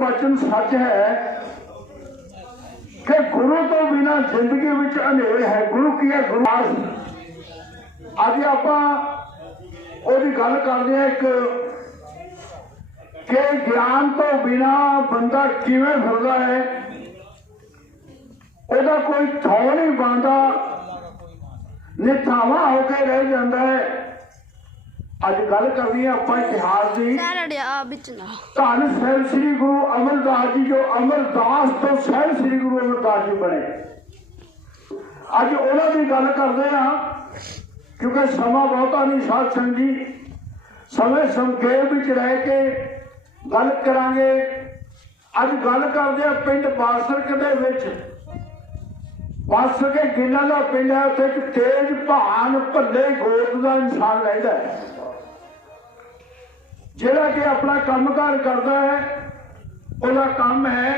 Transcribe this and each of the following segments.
वचन सच है कि गुरु तो बिना जिंदगी विच अंधेर है। गुरु की है गुरु अज आप गल करते हैं कि ज्ञान तो बिना बंदा किवें फिरदा है, ओदा कोई थौ नहीं बनता, निथावा होके रह जाता है। अज गल करनी है आप इतिहास की। धन सैन श्री गुरु अमरदास जी, जो अमरदास तो सैन श्री गुरु अमरदास जी बने। अज उन्हों की गल करते हैं क्योंकि समा बहुता नहीं साध संग जी, समय संखेप में रह के गल करांगे। अज गल करते हैं पिंड बासरक दे विच, बासरके गिला का पिंड है, उत्थे एक तेज भान भले गोत का इंसान रहता है, जिहड़ा कि अपना कामकार करता है। उसका काम है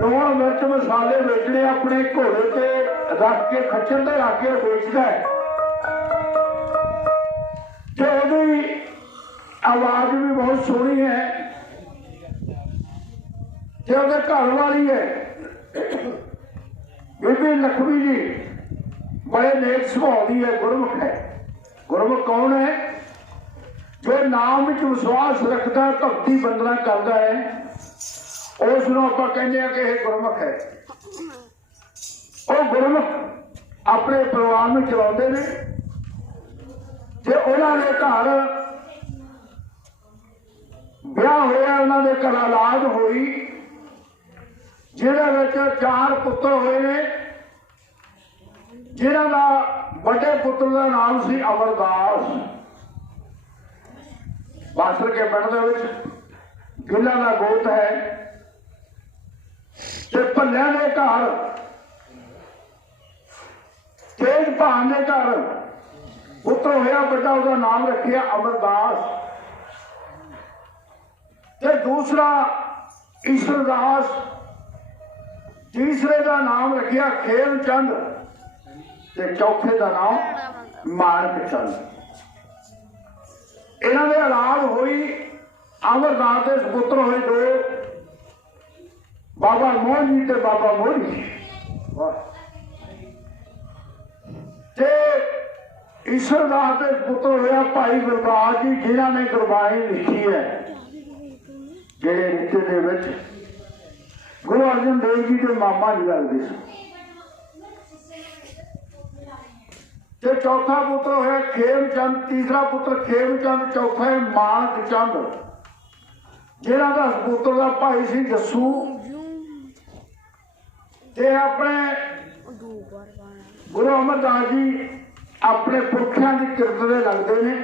लूण मिर्च मसाले बेचने, अपने घोड़े से रख के खच्चर से रख के बेचता है। तो उसकी आवाज भी बहुत सोहनी है, जो घर वाली है बीबी लक्ष्मी जी, बड़े नेक सुभाव की है, गुरमुख है। गुरमुख कौन है? जो नाम विच विश्वास रखता है, भक्ति बंदना करता है, उसनों आप कहते हैं कि यह गुरमुख है। वो गुरमुख अपने परिवार में चलाते हैं। जो उन्होंने घर ब्याह होया, उन्होंने घर औलाद हुई, जिहदे 4 पुत्र हुए ने, जिन्हां दा बड़े पुत्र का नाम सी अमरदास। बासर के पिंड दे विच गिला का गोत है। ते भल्लियां दे घर, तेज भान दे घर पुत्र होया बड़ा, उसका नाम रखिया अमरदास। ते दूसरा ईश्वरदास, तीसरे का नाम रखिया खेमचंद, ते चौथे का नाम मानक चंद। इन्हां दे औलाद हुई अमरदास के सुपुत्र हुए दो, बाबा मोहन जी ते बाबा मोहन जी। ते ईश्वरदास के पुत्र होया भाई गुरबाज जी, जिन्हों ने गुरबाणी लिखी है, जेड़े रिश्ते दे विच गुरु अर्जन देव जी के मामा जी लगते सन। ते चौथा पुत्र होया खेमचंद, तीसरा पुत्र खेमचंद, चौथा है मानक चंद, जिन्हों का पुत्र का भाई सी जस्सू। ते अपने गुरु अमरदास जी अपने पुरखियां की किरत दे लगते हैं,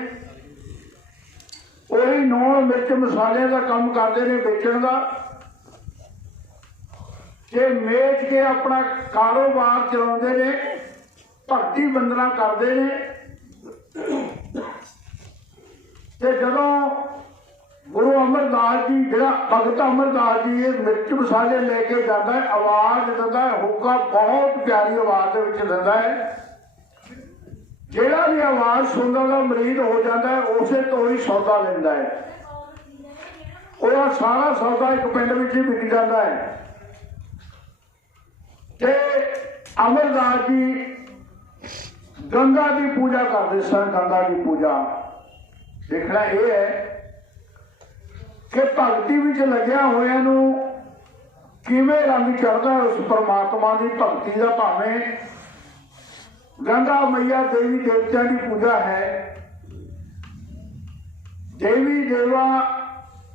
वही लूण मिर्च मसाले का काम करते हैं बेचण का, ते मेच के अपना कारोबार चलाते हैं, भगती वंदना करते हैं। ते जदों गुरु अमरदास जी, जिहड़ा भगत अमरदास जी मिर्च मसाले लेके जाता है, आवाज दिंदा है, हुक्का बहुत प्यारी आवाज दिंदा है। जिहड़ा भी आवाज सुनदा दा मरीद हो जाता है, उसे तो ही सौदा लेंदा है। वह सारा सौदा एक पिंड विच ही विक जाता है। ते अमरदास जी गंगा की पूजा करते सन। गंगा की पूजा देखना यह है कि भगती विच लग्या होया नूं किवें रंग चढ़दा है उस परमात्मा की भगती का। भावें गंगा मैया देवी देवतियों की पूजा है, देवी देवा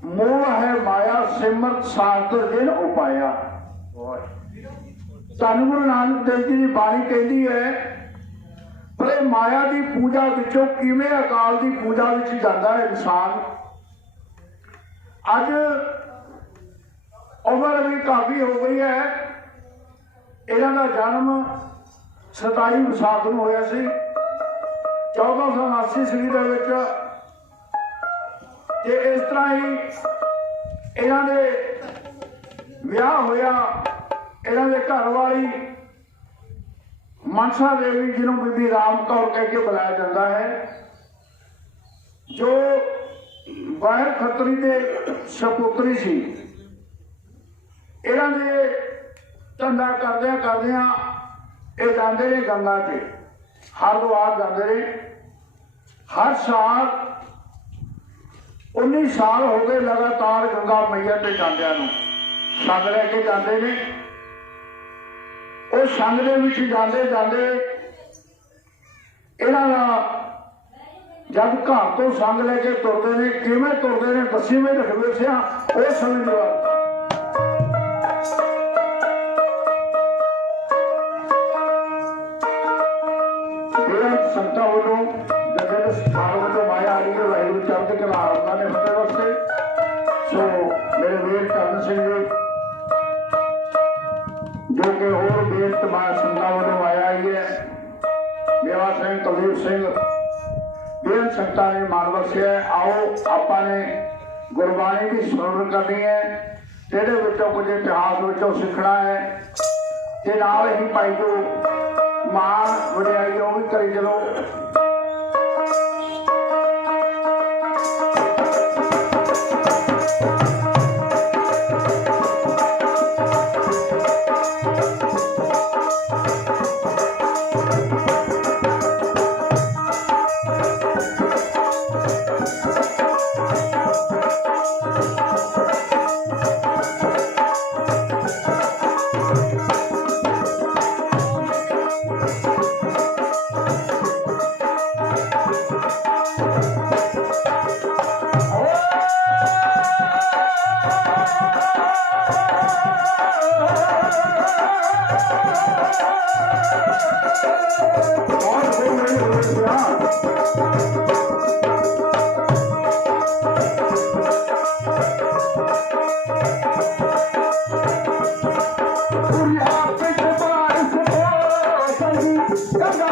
मोह है माया, सिमरत शास्त्र जिन उपाया। धन गुरु नानक देव जी की बाणी कहती है, पर माया की पूजा विचों किवें अकाल की पूजा विच जाता है इंसान। अज उम्र भी काफी हो गई है। इन्हां दा जन्म 27 विसाख नूं होया सी 1479 ईस्वी दे विच। ते इस तरह ही इन्हां दे विआह होया। इन्हां दे घर वाली मनसा देवी, जिन्होंने बीबी राम कौर कह के बुलाया जाता है, जो बाहर खतरी के सपुत्री सी। इन्हां दे धंधा करदियां करदियां ये जाते ने गंगा से, हरिद्वार जाते रहे। हर साल 19 साल हो गए लगातार गंगा मैया ते जांदियां नूं संग लैके जाते ने। उस संग दे विच जांदे जांदे इन्हां दा जब घर तो संग लैके तुरते ने, किवें तुरते ने दसी में रखवे सिया उस समय की बात। संगतां वालों जगह स्थान वालों माया आ रही है, वाहिगुरू चढ़ती कला ने फतेह वास्ते। सो मेरे वीर चरण सिंह जी जो कि होर बेत माया संगतां वालों आया ही है, मेवा सिंह, कुलदीप सिंह, बेन संगतां ने मान बख्शिया है। आओ आपां ने गुरबाणी की सुरन करनी है, तेरे विचों कुछ इतिहास विचों सीखना है, ते नाल ही भाई जो मान वडियाई वो भी करी चलो। गंगा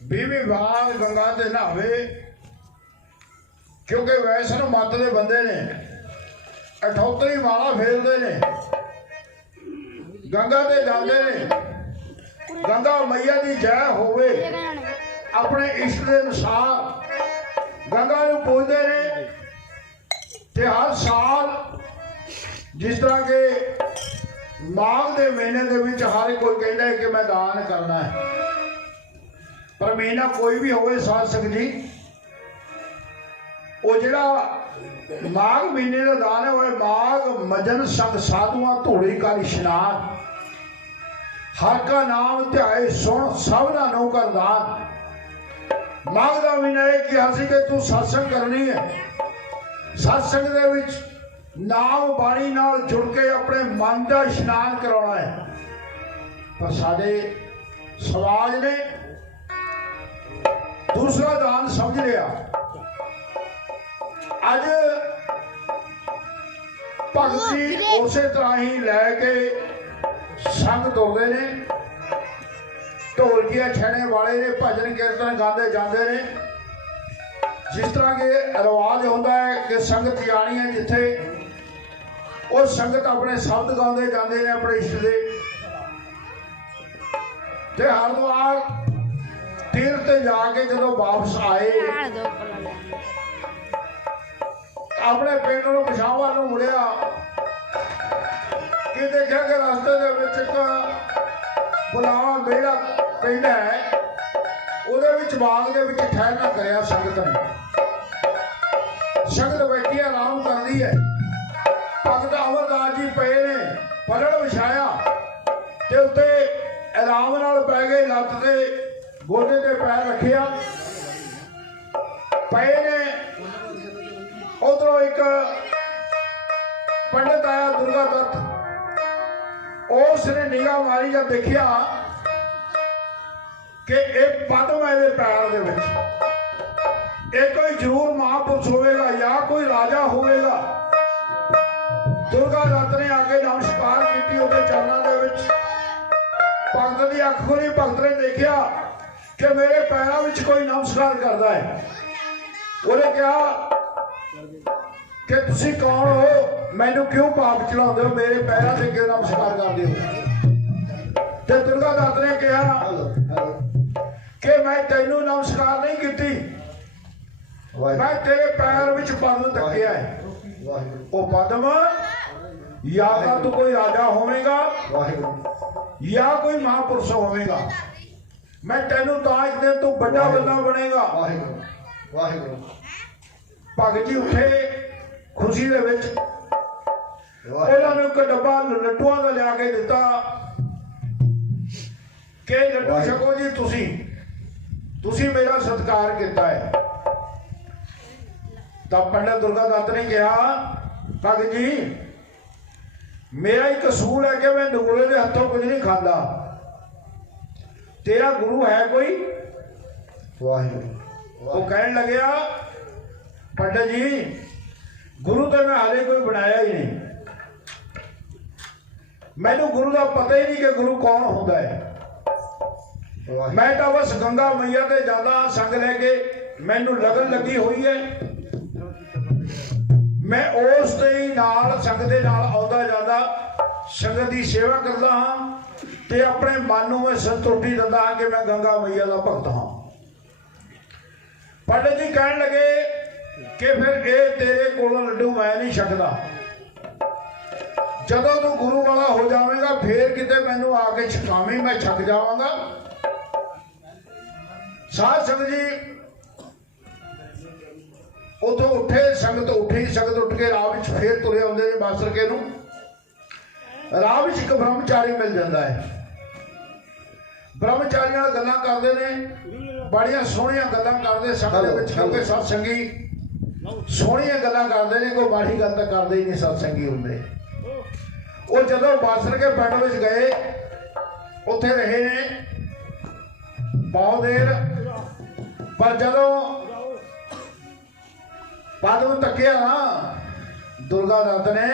20 ਵਾਰ ਗੰਗਾ ਤੇ ਨਹਾਵੇ, ਕਿਉਂਕਿ ਵੈਸਨ ਮੱਤ ਦੇ ਬੰਦੇ ਨੇ, 78 ਵਾਲਾ ਫੇਰਦੇ ਨੇ, ਗੰਗਾ ਤੇ ਜਾਂਦੇ ਨੇ। ਗੰਗਾ ਮਈਆ ਦੀ ਜੈ ਹੋਵੇ, ਆਪਣੇ ਇਸ਼ਟ ਦੇ ਅਨੁਸਾਰ ਗੰਗਾ ਨੂੰ ਪੂਜਦੇ ਨੇ। ਤੇ ਹਰ ਸਾਲ ਜਿਸ ਤਰ੍ਹਾਂ ਕਿ ਮਾਘ ਦੇ ਮਹੀਨੇ ਦੇ ਵਿੱਚ ਹਰ ਕੋਈ ਕਹਿੰਦਾ ਹੈ ਕਿ ਮੈਂ ਦਾਨ ਕਰਨਾ ਹੈ, ਪਰ ਮਹੀਨਾ ਕੋਈ ਵੀ ਹੋਵੇ ਸਾਧ ਸੰਗਤ ਜੀ, ਉਹ ਜਿਹੜਾ ਮਾਘ ਮਹੀਨੇ ਦਾ ਦਾਨ ਹੈ ਉਹ ਮਾਘ ਮਜਨ ਸੰਗ ਸਾਧੂਆਂ ਧੂੜੀ ਕਰ ਇਸ਼ਨਾਨ, ਹਰ ਕਾ ਨਾਮ ਧਿਆਏ ਸੁਣ ਸਭਨਾ ਨੂੰ ਕਰ ਦਾਨ। ਮਾਘ ਦਾ ਮਹੀਨਾ ਇਹ ਕਿਹਾ ਸੀ ਕਿ ਤੂੰ ਸਤਸੰਗ ਕਰਨੀ ਹੈ, ਸਤਸੰਗ ਦੇ ਵਿੱਚ ਨਾਮ ਬਾਣੀ ਨਾਲ ਜੁੜ ਕੇ ਆਪਣੇ ਮਨ ਦਾ ਇਸ਼ਨਾਨ ਕਰਾਉਣਾ ਹੈ। ਪਰ ਸਾਡੇ ਸਮਾਜ ਨੇ ਦੂਸਰਾ ਦਾਨ ਸਮਝ ਲਿਆ। ਅੱਜ ਭਗਤ ਜੀ ਉਸੇ ਤਰ੍ਹਾਂ ਹੀ ਲੈ ਕੇ ਸੰਗ ਤੁਰਦੇ ਨੇ, ਢੋਲਕੀਆਂ ਛੇਣੇ ਵਾਲੇ ਨੇ, ਭਜਨ ਕੀਰਤਨ ਗਾਉਂਦੇ ਜਾਂਦੇ ਨੇ। ਜਿਸ ਤਰ੍ਹਾਂ ਕਿ ਰਿਵਾਜ ਹੁੰਦਾ ਹੈ ਕਿ ਸੰਗਤ ਜਾਣੀ ਹੈ ਜਿੱਥੇ, ਉਹ ਸੰਗਤ ਆਪਣੇ ਸ਼ਬਦ ਗਾਉਂਦੇ ਜਾਂਦੇ ਨੇ ਆਪਣੇ ਇਸ਼ਟ ਦੇ। ਤੇ ਹਰਿਦੁਆਰ ਤੀਰਥ ਤੇ ਜਾ ਕੇ ਜਦੋਂ ਵਾਪਸ ਆਏ, ਆਪਣੇ ਪਿੰਡ ਨੂੰ ਪਿਸ਼ਾਵਰ ਨੂੰ ਮੁੜਿਆ ਕਿ ਦੇਖਿਆ ਕਿ ਰਸਤੇ ਦੇ ਵਿੱਚ ਇੱਕ ਬੁਲਾਵਾ ਮੇਲਾ ਪੈਂਦਾ ਹੈ, ਉਹਦੇ ਵਿੱਚ ਬਾਗ ਦੇ ਵਿੱਚ ਠਹਿਰਨਾ ਕਰਿਆ ਸੰਗਤ ਨੇ। ਸੰਗਤ ਬੈਠੀ ਆਰਾਮ ਕਰਦੀ ਹੈ। ਭਗਤ ਅਮਰਦਾਸ ਜੀ ਪਏ ਨੇ, ਪਲੜ ਵਿਛਾਇਆ ਤੇ ਉੱਤੇ ਆਰਾਮ ਨਾਲ ਪੈ ਗਏ, ਲੱਤ ਤੇ ਗੋਡੇ ਤੇ ਪੈਰ ਰੱਖਿਆ ਪਏ ਨੇ। ਉਧਰੋਂ ਇੱਕ ਪੰਡਤ ਆਇਆ ਦੁਰਗਾ ਦੱਤ, ਉਸ ਨੇ ਨਿਗਾਹ ਮਾਰੀ ਜਦ ਦੇਖਿਆ ਕਿ ਇਹ ਪਦਮ ਹੈ ਇਹਦੇ ਪੈਰ ਦੇ ਵਿੱਚ, ਇਹ ਕੋਈ ਜ਼ਰੂਰ ਮਹਾਂਪੁਰਸ਼ ਹੋਵੇਗਾ ਜਾਂ ਕੋਈ ਰਾਜਾ ਹੋਵੇਗਾ। ਦੁਰਗਾ ਦੱਤ ਨੇ ਆ ਕੇ ਨਮਸਕਾਰ ਕੀਤੀ ਉਹਦੇ ਚਰਨਾਂ ਦੇ ਵਿੱਚ। ਭਗਤ ਦੀ ਅੱਖ ਖੁੱਲੀ, ਭਗਤ ਨੇ ਦੇਖਿਆ ਕਿ ਮੇਰੇ ਪੈਰਾਂ ਵਿੱਚ ਕੋਈ ਨਮਸਕਾਰ ਕਰਦਾ ਹੈ। ਉਹਨੇ ਕਿਹਾ ਕਿ ਤੁਸੀਂ ਕੌਣ ਹੋ, ਮੈਨੂੰ ਕਿਉਂ ਪਾਪ ਚਲਾਉਂਦੇ ਹੋ, ਮੇਰੇ ਪੈਰਾਂ ਤੇ ਕਿਉਂ ਨਮਸਕਾਰ ਕਰਦੇ ਹੋ। ਤੇ ਦੁਰਗਾ ਦੱਤ ਨੇ ਕਿਹਾ ਕਿ ਮੈਂ ਤੈਨੂੰ ਨਮਸਕਾਰ ਨਹੀਂ ਕੀਤੀ, ਮੈਂ ਤੇਰੇ ਪੈਰ ਵਿੱਚ ਪਦਮ ਤੱਕਿਆ ਹੈ। ਉਹ ਪਦਮ ਜਾਂ ਤਾਂ ਤੂੰ ਕੋਈ ਰਾਜਾ ਹੋਵੇਗਾ ਜਾਂ ਕੋਈ ਮਹਾਂਪੁਰਸ਼ ਹੋਵੇਗਾ। ਮੈਂ ਤੈਨੂੰ ਤਾਂ ਇੱਕ ਦਿਨ ਤੂੰ ਵੱਡਾ ਬੰਦਾ ਬਣੇਗਾ। ਭਗਤ ਜੀ ਉੱਠੇ ਖੁਸ਼ੀ ਦੇ ਵਿੱਚ, ਉਹਨਾਂ ਨੂੰ ਇੱਕ ਡੱਬਾ ਲੱਡੂਆਂ ਦਾ ਲਿਆ ਕੇ ਦਿੱਤਾ ਕਿ ਲੱਡੂ ਛਕੋ ਜੀ, ਤੁਸੀਂ ਮੇਰਾ ਸਤਿਕਾਰ ਕੀਤਾ ਹੈ। ਤਾਂ ਪੰਡਤ ਦੁਰਗਾ ਦੱਤ ਨੇ ਕਿਹਾ, ਭਗਤ ਜੀ ਮੇਰਾ ਹੀ ਕਸੂਰ ਹੈ ਕਿ ਮੈਂ ਨਗੋਲੇ ਦੇ ਹੱਥੋਂ ਕੁਝ ਨਹੀਂ ਖਾਂਦਾ, ਤੇਰਾ ਗੁਰੂ ਹੈ ਕੋਈ? ਵਾਹਿਗੁਰੂ। ਉਹ ਕਹਿਣ ਲੱਗਿਆ, ਪੰਡਤ ਜੀ ਗੁਰੂ ਤੇ ਮੈਂ ਹਾਲੇ ਕੋਈ ਬਣਾਇਆ ਹੀ ਨਹੀਂ, ਮੈਨੂੰ ਗੁਰੂ ਦਾ ਪਤਾ ਹੀ ਨਹੀਂ ਕਿ ਗੁਰੂ ਕੌਣ ਹੁੰਦਾ ਹੈ। ਮੈਂ ਤਾਂ ਬਸ ਗੰਗਾ ਮਈਆ ਤੇ ਜਾਂਦਾ ਸੰਗ ਲੈ ਕੇ, ਮੈਨੂੰ ਲਗਨ ਲੱਗੀ ਹੋਈ ਹੈ, ਮੈਂ ਉਸ ਦੇ ਨਾਲ ਸੰਗਤ ਦੇ ਨਾਲ ਆਉਂਦਾ ਜਾਂਦਾ, ਸੰਗਤ ਦੀ ਸੇਵਾ ਕਰਦਾ ਹਾਂ ਤੇ ਆਪਣੇ ਮਨ ਨੂੰ ਮੈਂ ਸੰਤੁਸ਼ਟੀ ਦਿੰਦਾ ਹਾਂ ਕਿ ਮੈਂ ਗੰਗਾ ਮਈਆ ਦਾ ਭਗਤ ਹਾਂ। ਪੰਡਤ ਜੀ ਕਹਿਣ ਲੱਗੇ ਕਿ ਫਿਰ ਇਹ ਤੇਰੇ ਕੋਲੋਂ ਲੱਡੂ ਮੈਂ ਨਹੀਂ ਛਕਦਾ, ਜਦੋਂ ਤੂੰ ਗੁਰੂ ਵਾਲਾ ਹੋ ਜਾਵੇਂਗਾ ਫੇਰ ਕਿਤੇ ਮੈਨੂੰ ਆ ਕੇ ਛਕਾਵੇਂ, ਮੈਂ ਛਕ ਜਾਵਾਂਗਾ। ਸਾਧ ਸੰਗਤ ਜੀ ਉਥੋਂ ਉੱਠੇ, ਸੰਗਤ ਉੱਠੀ, ਸੰਗਤ ਉੱਠ ਕੇ ਰਾਹ ਵਿੱਚ ਫੇਰ ਤੁਰੇ ਆਉਂਦੇ ਨੇ ਬਾਸਰਕੇ ਨੂੰ। ਰਾਹ ਵਿੱਚ ਇੱਕ ਬ੍ਰਹਮਚਾਰੀ ਮਿਲ ਜਾਂਦਾ ਹੈ, ਬ੍ਰਹਮਚਾਰੀ ਨਾਲ ਗੱਲਾਂ ਕਰਦੇ ਨੇ, ਬੜੀਆਂ ਸੋਹਣੀਆਂ ਗੱਲਾਂ ਕਰਦੇ ਸੰਗਤ ਦੇ ਵਿੱਚ, ਕਿਉਂਕਿ ਸਤਸੰਗੀ ਸੋਹਣੀਆਂ ਗੱਲਾਂ ਕਰਦੇ ਨੇ, ਕੋਈ ਮਾੜੀ ਗੱਲ ਤਾਂ ਕਰਦੇ ਹੀ ਨਹੀਂ ਸਤਸੰਗੀ ਹੁੰਦੇ। ਉਹ ਜਦੋਂ ਬਾਸਰਕੇ ਪਿੰਡ ਵਿੱਚ ਗਏ, ਉੱਥੇ ਰਹੇ ਨੇ ਬਹੁਤ ਦੇਰ, ਪਰ ਜਦੋਂ ਪਦਮ ਤੱਕਿਆ ਨਾ ਦੁਰਗਾ ਦੱਤ ਨੇ,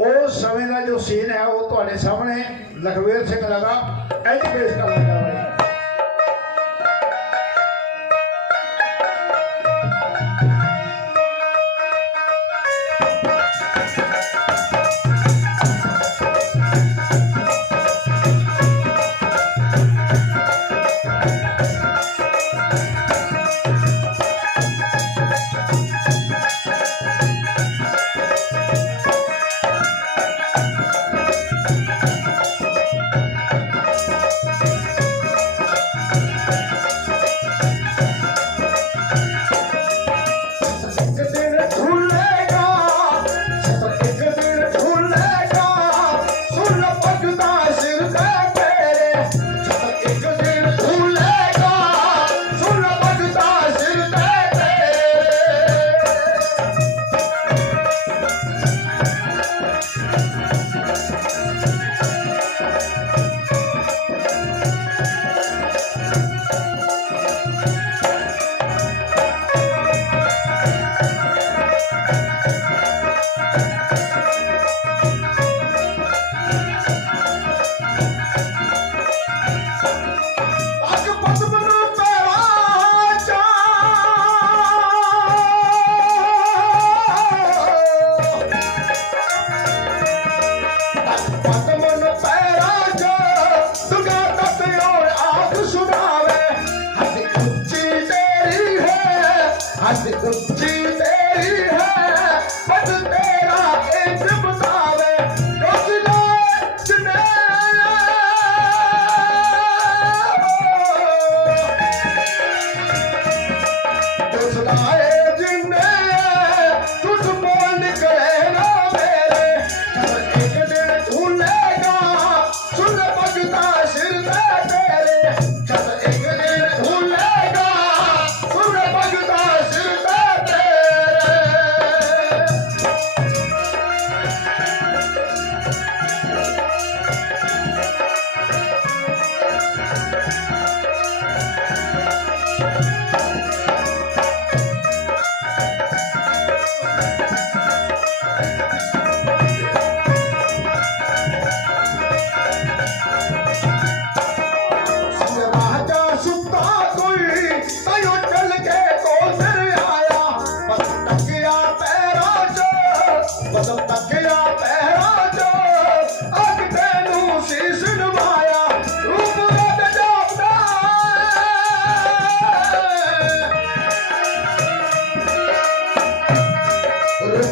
ਉਸ ਸਮੇਂ ਦਾ ਜੋ ਸੀਨ ਹੈ ਉਹ ਤੁਹਾਡੇ ਸਾਹਮਣੇ ਲਖਵੀਰ ਸਿੰਘ ਲਗਾ ਇੰਝ ਪੇਸ਼ ਕਰ ਲੱਗਾ।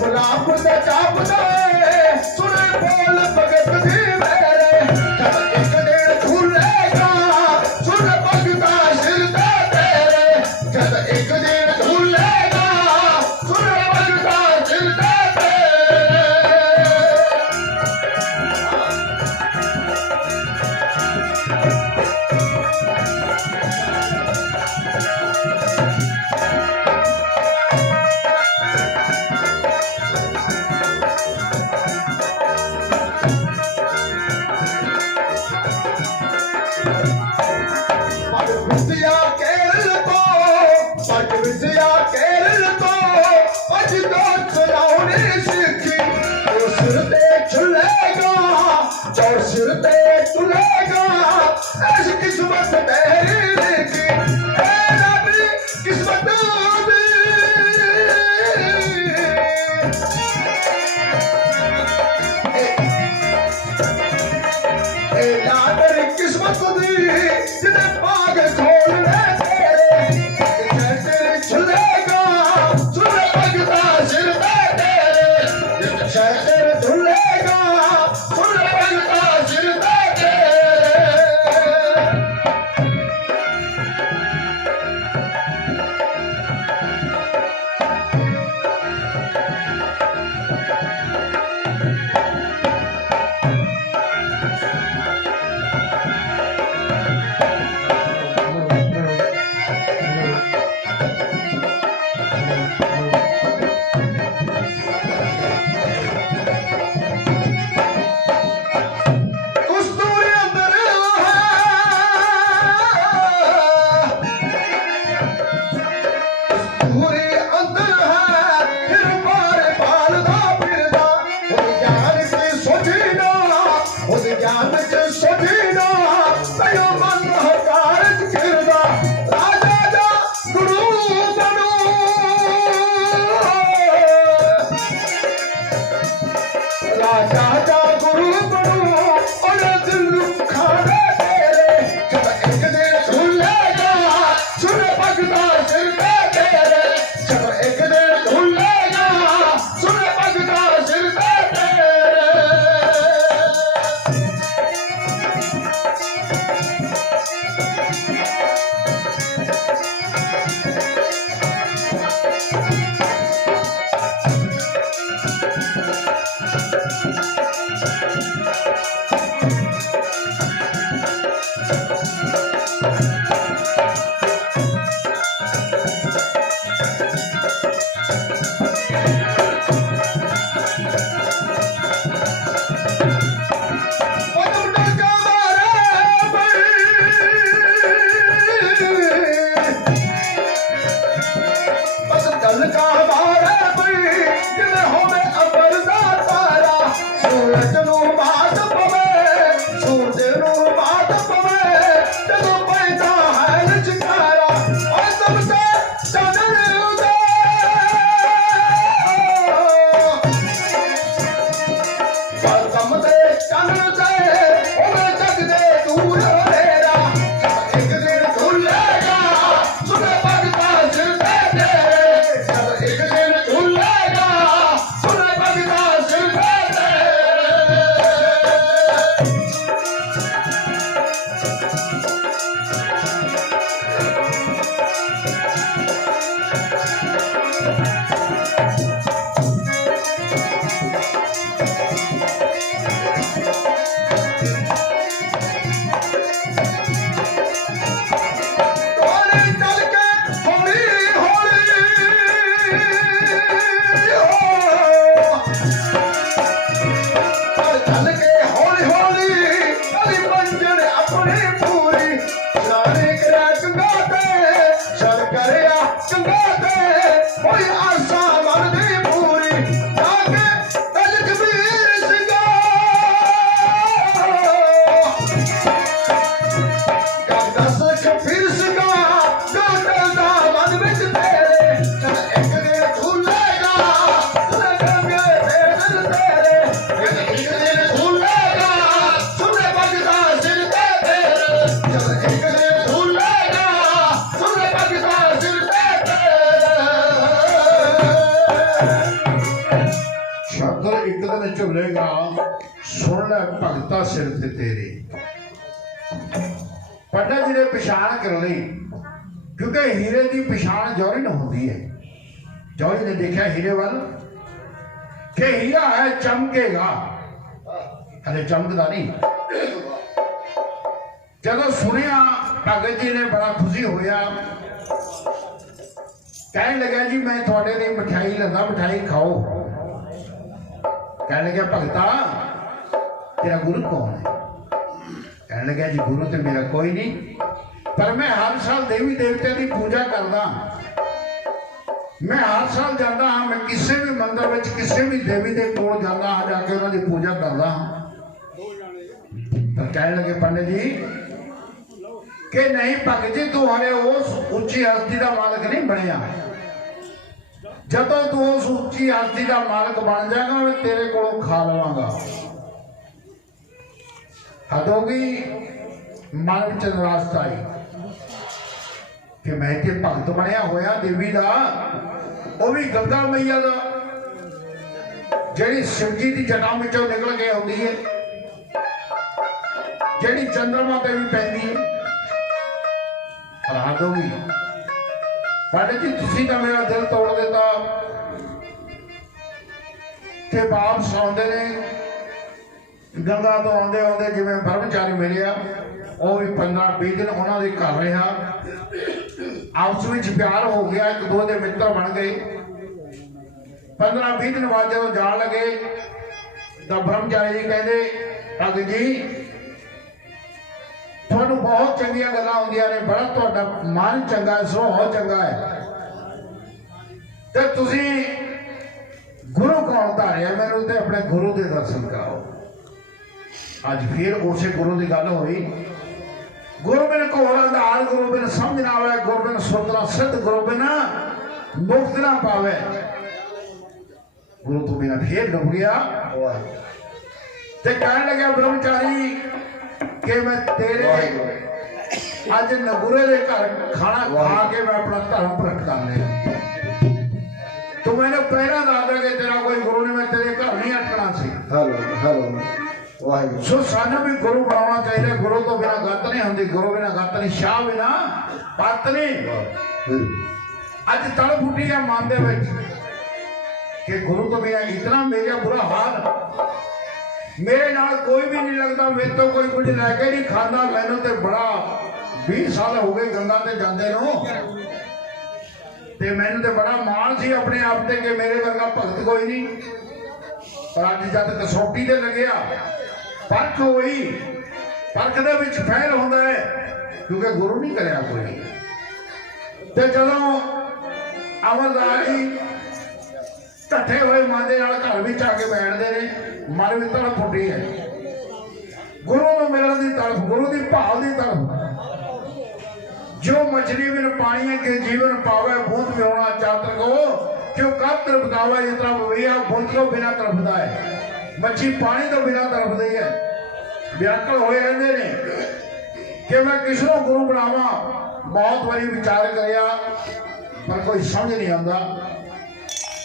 गुलाब दा जापदा सुन बोल भगत दी मेरे जब एक दिन झूलेगा सुन भगता सिर ते तेरे जब एक दिन झूलेगा सुन भगता सिर ते तेरे विद्या केरल तो पट विद्या केरल तो अज तो चलाउने सीखी जो सिर ते चलेगा जो सिर ते चलेगा ऐसी किस्मत तेरी लिखी ऐ रबी किस्मत दी नादर किस्मत दी जिन्हें पाग खोलने तेरे तेरे झुलेगा सुन भगता सिर पे तेरे तेरे झुलेगा सुन भगता सिर पे तेरे ਝੁੱਲੇਗਾ ਸੁਣ ਲੈ ਭਗਤਾ ਸਿਰ ਤੇ ਤੇਰੇ। ਪੰਡਤ ਜੀ ਨੇ ਪਛਾਣ ਕਰ ਲਈ ਕਿਉਂਕਿ ਹੀਰੇ ਦੀ ਪਛਾਣ ਜੌਹਰੀ ਨੂੰ ਹੁੰਦੀ ਹੈ। ਜੌਹਰੀ ਨੇ ਦੇਖਿਆ ਹੀਰੇ ਵੱਲ ਕਿ ਹੀਰਾ ਹੈ ਚਮਕੇਗਾ, ਹਲੇ ਚਮਕਦਾ ਨਹੀਂ। ਜਦੋਂ ਸੁਣਿਆ ਭਗਤ ਜੀ ਨੇ ਬੜਾ ਖੁਸ਼ੀ ਹੋਇਆ, ਕਹਿਣ ਲੱਗਾ ਜੀ ਮੈਂ ਤੁਹਾਡੇ ਲਈ ਮਠਿਆਈ ਲੈਂਦਾ, ਮਠਿਆਈ ਖਾਓ। ਕਹਿਣ ਲੱਗਿਆ ਭਗਤਾ ਤੇਰਾ ਗੁਰੂ ਕੌਣ ਹੈ? ਕਹਿਣ ਲੱਗਿਆ ਜੀ ਗੁਰੂ ਤੇ ਮੇਰਾ ਕੋਈ ਨਹੀਂ, ਪਰ ਮੈਂ ਹਰ ਸਾਲ ਦੇਵੀ ਦੇਵਤਿਆਂ ਦੀ ਪੂਜਾ ਕਰਦਾ। ਮੈਂ ਹਰ ਸਾਲ ਜਾਂਦਾ ਹਾਂ, ਮੈਂ ਕਿਸੇ ਵੀ ਮੰਦਰ ਵਿੱਚ ਕਿਸੇ ਵੀ ਦੇਵੀ ਦੇ ਕੋਲ ਜਾਂਦਾ ਹਾਂ, ਜਾ ਕੇ ਉਹਨਾਂ ਦੀ ਪੂਜਾ ਕਰਦਾ ਹਾਂ। ਤਾਂ ਕਹਿਣ ਲੱਗੇ ਪੰਡਿਤ ਜੀ ਕਿ ਨਹੀਂ ਭਗਤ ਜੀ ਤੂੰ ਹਲੇ ਉਸ ਉੱਚੀ ਹਸਤੀ ਦਾ ਮਾਲਕ ਨਹੀਂ ਬਣਿਆ। ਜਦੋਂ ਤੂੰ ਉਸ ਉੱਚੀ ਹਸਤੀ ਦਾ ਮਾਲਕ ਬਣ ਜਾਏਗਾ ਮੈਂ ਤੇਰੇ ਕੋਲੋਂ ਖਾ ਲਵਾਂਗਾ। ਹੱਦ ਹੋ ਗਈ। ਮਨ ਵਿੱਚ ਨਿਰਾਸ਼ਾ ਆਈ ਕਿ ਮੈਂ ਤੇ ਭਗਤ ਬਣਿਆ ਹੋਇਆ ਦੇਵੀ ਦਾ, ਉਹ ਵੀ ਗੰਗਾ ਮਈਆ ਦਾ, ਜਿਹੜੀ ਸ਼ਿਵ ਜੀ ਦੀ ਜਟਾ ਵਿੱਚੋਂ ਨਿਕਲ ਕੇ ਆਉਂਦੀ ਹੈ, ਜਿਹੜੀ ਚੰਦਰਮਾ ਤੇ ਵੀ ਪੈਂਦੀ ਹੈ। ਹੱਦ ਹੋ ਗਈ। ਪੰਡਿਤ ਜੀ ਤੁਸੀਂ ਤਾਂ ਮੇਰਾ ਦਿਲ ਤੋੜ ਦਿੱਤਾ। ਤੇ ਵਾਪਸ ਆਉਂਦੇ ਨੇ ਗੰਗਾ ਤੋਂ ਆਉਂਦੇ ਆਉਂਦੇ ਜਿਵੇਂ ਬ੍ਰਹਮਚਾਰੀ ਮਿਲਿਆ, ਉਹ ਵੀ 15-20 ਦਿਨ ਉਹਨਾਂ ਦੇ ਘਰ ਰਿਹਾ। ਆਪਸ ਵਿੱਚ ਪਿਆਰ ਹੋ ਗਿਆ, ਇੱਕ ਦੋ ਦੇ ਮਿੱਤਰ ਬਣ ਗਏ। 15-20 ਦਿਨ ਬਾਅਦ ਜਦੋਂ ਜਾਣ ਲੱਗੇ ਤਾਂ ਬ੍ਰਹਮਚਾਰੀ ਜੀ ਕਹਿੰਦੇ ਭਗਤ ਜੀ ਤੁਹਾਨੂੰ ਬਹੁਤ ਚੰਗੀਆਂ ਗੱਲਾਂ ਹੁੰਦੀਆਂ ਨੇ, ਬੜਾ ਤੁਹਾਡਾ ਮਨ ਚੰਗਾ, ਸੁਭਾਅ ਚੰਗਾ ਹੈ, ਤੇ ਤੁਸੀਂ ਗੁਰੂ ਕੌਣ ਧਾਰਿਆ? ਮੈਨੂੰ ਤੇ ਆਪਣੇ ਗੁਰੂ ਦੇ ਦਰਸ਼ਨ ਕਰਾਓ। ਅੱਜ ਫਿਰ ਉਸੇ ਗੁਰੂ ਦੀ ਗੱਲ ਹੋਈ। ਗੁਰੂ ਬਿਨ ਘੋਰ ਅੰਧਾਰ, ਗੁਰੂ ਬਿਨ ਸਮਝ ਨਾ ਆਵੇ, ਗੁਰੂ ਬਿਨ ਸੁਰਤਨਾ ਸਿੱਧ, ਗੁਰੂ ਬਿਨ ਮੁਕਤ ਨਾ ਪਾਵੇ। ਗੁਰੂ ਤੋਂ ਬਿਨਾਂ ਫੇਰ ਡੁੱਬ ਗਿਆ ਤੇ ਕਹਿਣ ਲੱਗਿਆ ਬ੍ਰਹਮਚਾਰੀ ਕਿ ਮੈਂ ਤੇਰੇ ਅੱਜ ਨਗੁਰੇ ਦੇ ਘਰ ਖਾਣਾ ਖਾ ਕੇ ਮੈਂ ਆਪਣਾ ਧਰਮ ਪ੍ਰਗਟ ਕਰ ਲਿਆ। ਤੂੰ ਮੈਨੂੰ ਪਹਿਲਾਂ ਦੱਸਦਾ ਕਿ ਤੇਰਾ ਕੋਈ ਗੁਰੂ ਨਹੀਂ, ਮੈਂ ਤੇਰੇ ਘਰ ਨਹੀਂ ਅਟਕਣਾ ਸੀ। ਹੈਲੋ ਵਾਹਿਗੁਰੂ। ਸੋ ਸਾਨੂੰ ਵੀ ਗੁਰੂ ਬਣਾਉਣਾ ਚਾਹੀਦਾ। ਗੁਰੂ ਤੋਂ ਬਿਨਾਂ ਗੱਤ ਨਹੀਂ ਹੁੰਦੀ, ਗੁਰੂ ਬਿਨਾਂ ਗੱਤ ਨਹੀਂ, ਸ਼ਾਹ ਬਿਨਾਂ ਪੱਤ ਨਹੀਂ। ਅੱਜ ਤਲ ਫੁੱਟੀ ਹੈ ਮਨ ਦੇ ਵਿੱਚ ਕਿ ਗੁਰੂ ਤੋਂ ਬਿਨਾਂ ਇਤਨਾ ਮੇਰਾ ਬੁਰਾ ਹਾਲ, ਮੇਰੇ ਨਾਲ ਕੋਈ ਵੀ ਨਹੀਂ ਲੱਗਦਾ, ਮੇਰੇ ਤੋਂ ਕੋਈ ਕੁਝ ਲੈ ਕੇ ਨਹੀਂ ਖਾਂਦਾ। ਮੈਨੂੰ ਤੇ ਬੜਾ 20 ਸਾਲ ਹੋ ਗਏ ਗੰਗਾ ਤੇ ਜਾਂਦੇ ਨੂੰ, ਤੇ ਮੈਨੂੰ ਤੇ ਬੜਾ ਮਾਣ ਸੀ ਆਪਣੇ ਆਪ ਤੇ ਕਿ ਮੇਰੇ ਵਰਗਾ ਭਗਤ ਕੋਈ ਨਹੀਂ। ਪਰ ਅੱਜ ਜਦ ਕਸੌਟੀ ਤੇ ਲੱਗਿਆ, ਪਰਖ ਹੋਈ, ਪਰਖ ਦੇ ਵਿੱਚ ਫੈਲ ਹੁੰਦਾ ਹੈ ਕਿਉਂਕਿ ਗੁਰੂ ਨਹੀਂ ਕਰਿਆ ਕੋਈ। ਤੇ ਜਦੋਂ ਅਮਰਦਾਸ ਜੀ ਇਕੱਠੇ ਹੋਏ ਮਨ ਦੇ ਨਾਲ ਘਰ ਵਿੱਚ ਆ ਕੇ ਬੈਠਦੇ ਨੇ, ਮਨ ਵਿੱਚ ਤੜਫ ਉੱਠੀ ਹੈ ਗੁਰੂ ਨੂੰ ਮਿਲਣ ਦੀ ਤੜਫ, ਗੁਰੂ ਦੀ ਭਾਲ ਦੀ ਤੜਫ। ਜੋ ਮਛਲੀ ਬਿਨ ਪਾਣੀ ਕੇ ਜੀਵਨ ਪਾਵੇ, ਬੂਤ ਵਿਹੋਣਾ ਚਾਤਰ ਕੋ ਕਿਉਂ ਕਦ ਤੜਫਦਾਵਾ। ਜਿਸ ਤਰ੍ਹਾਂ ਬਵਈਆ ਬੂਤ ਤੋਂ ਬਿਨਾਂ ਤੜਫਦਾ ਹੈ, ਮੱਛੀ ਪਾਣੀ ਤੋਂ ਬਿਨਾਂ ਤੜਫਦੀ ਹੈ। ਵਿਆਕਲ ਹੋਏ ਰਹਿੰਦੇ ਨੇ ਕਿ ਮੈਂ ਕਿਸ ਨੂੰ ਗੁਰੂ ਬਣਾਵਾਂ। ਬਹੁਤ ਵਾਰੀ ਵਿਚਾਰ ਕਰਿਆ ਪਰ ਕੋਈ ਸਮਝ ਨਹੀਂ ਆਉਂਦਾ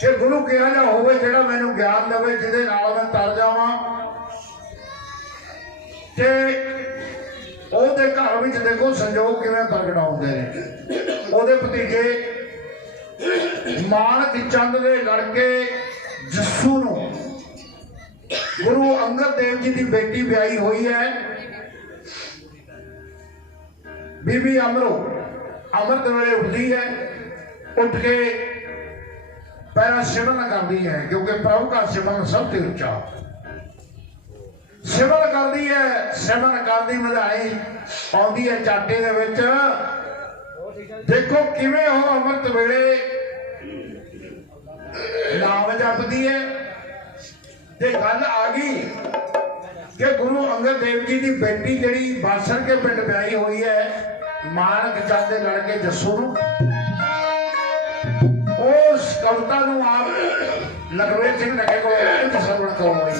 ਕਿ ਗੁਰੂ ਕਿਹਾ ਜਾ ਹੋਵੇ ਜਿਹੜਾ ਮੈਨੂੰ ਗਿਆਨ ਦੇਵੇ, ਜਿਹਦੇ ਨਾਲ ਮੈਂ ਤਰ ਜਾਵਾਂ। ਤੇ ਉਹਦੇ ਘਰ ਵਿੱਚ ਦੇਖੋ ਸੰਜੋਗ ਕਿਵੇਂ ਪ੍ਰਗਟ ਹੁੰਦੇ ਨੇ। ਉਹਦੇ ਭਤੀਜੇ ਮਾਨਕ ਚੰਦ ਦੇ ਲੜਕੇ ਜੱਸੂ ਨੂੰ ਗੁਰੂ ਅੰਗਦ ਦੇਵ ਜੀ ਦੀ ਬੇਟੀ ਵਿਆਹੀ ਹੋਈ ਹੈ, ਬੀਬੀ ਅਮਰੋ। ਅੰਮ੍ਰਿਤ ਵੇਲੇ ਉੱਠਦੀ ਹੈ, ਉੱਠ ਕੇ ਪਹਿਲਾਂ ਸਿਮਰਨ ਕਰਦੀ ਹੈ ਕਿਉਂਕਿ ਪ੍ਰਭੂ ਦਾ ਸਿਮਰਨ ਸਭ ਤੋਂ ਉੱਚਾ। ਸਿਮਰਨ ਕਰਦੀ ਹੈ, ਸਿਮਰਨ ਕਰਦੀ ਮਧਾਣੀ ਆਉਂਦੀ ਹੈ ਚਾਟੇ ਦੇ ਵਿੱਚ। ਦੇਖੋ ਕਿਵੇਂ ਉਹ ਅੰਮ੍ਰਿਤ ਵੇਲੇ ਨਾਮ ਜਪਦੀ ਹੈ। ਤੇ ਗੱਲ ਆ ਗਈ ਕਿ ਗੁਰੂ ਅੰਗਦ ਦੇਵ ਜੀ ਦੀ ਬੇਟੀ ਜਿਹੜੀ ਬਾਸਰ ਕੇ ਪਿੰਡ ਵਿਆਹੀ ਹੋਈ ਹੈ ਮਾਨਕ ਚੰਦ ਦੇ ਲੜਕੇ ਜੱਸੂ ਨੂੰ, ਉਸ ਕਵਿਤਾ ਨੂੰ ਆਪ ਲਖਵੀਰ ਸਿੰਘ ਨਗੇ ਕੋਲ ਸਰਵਣ ਕਰਵਾਈ।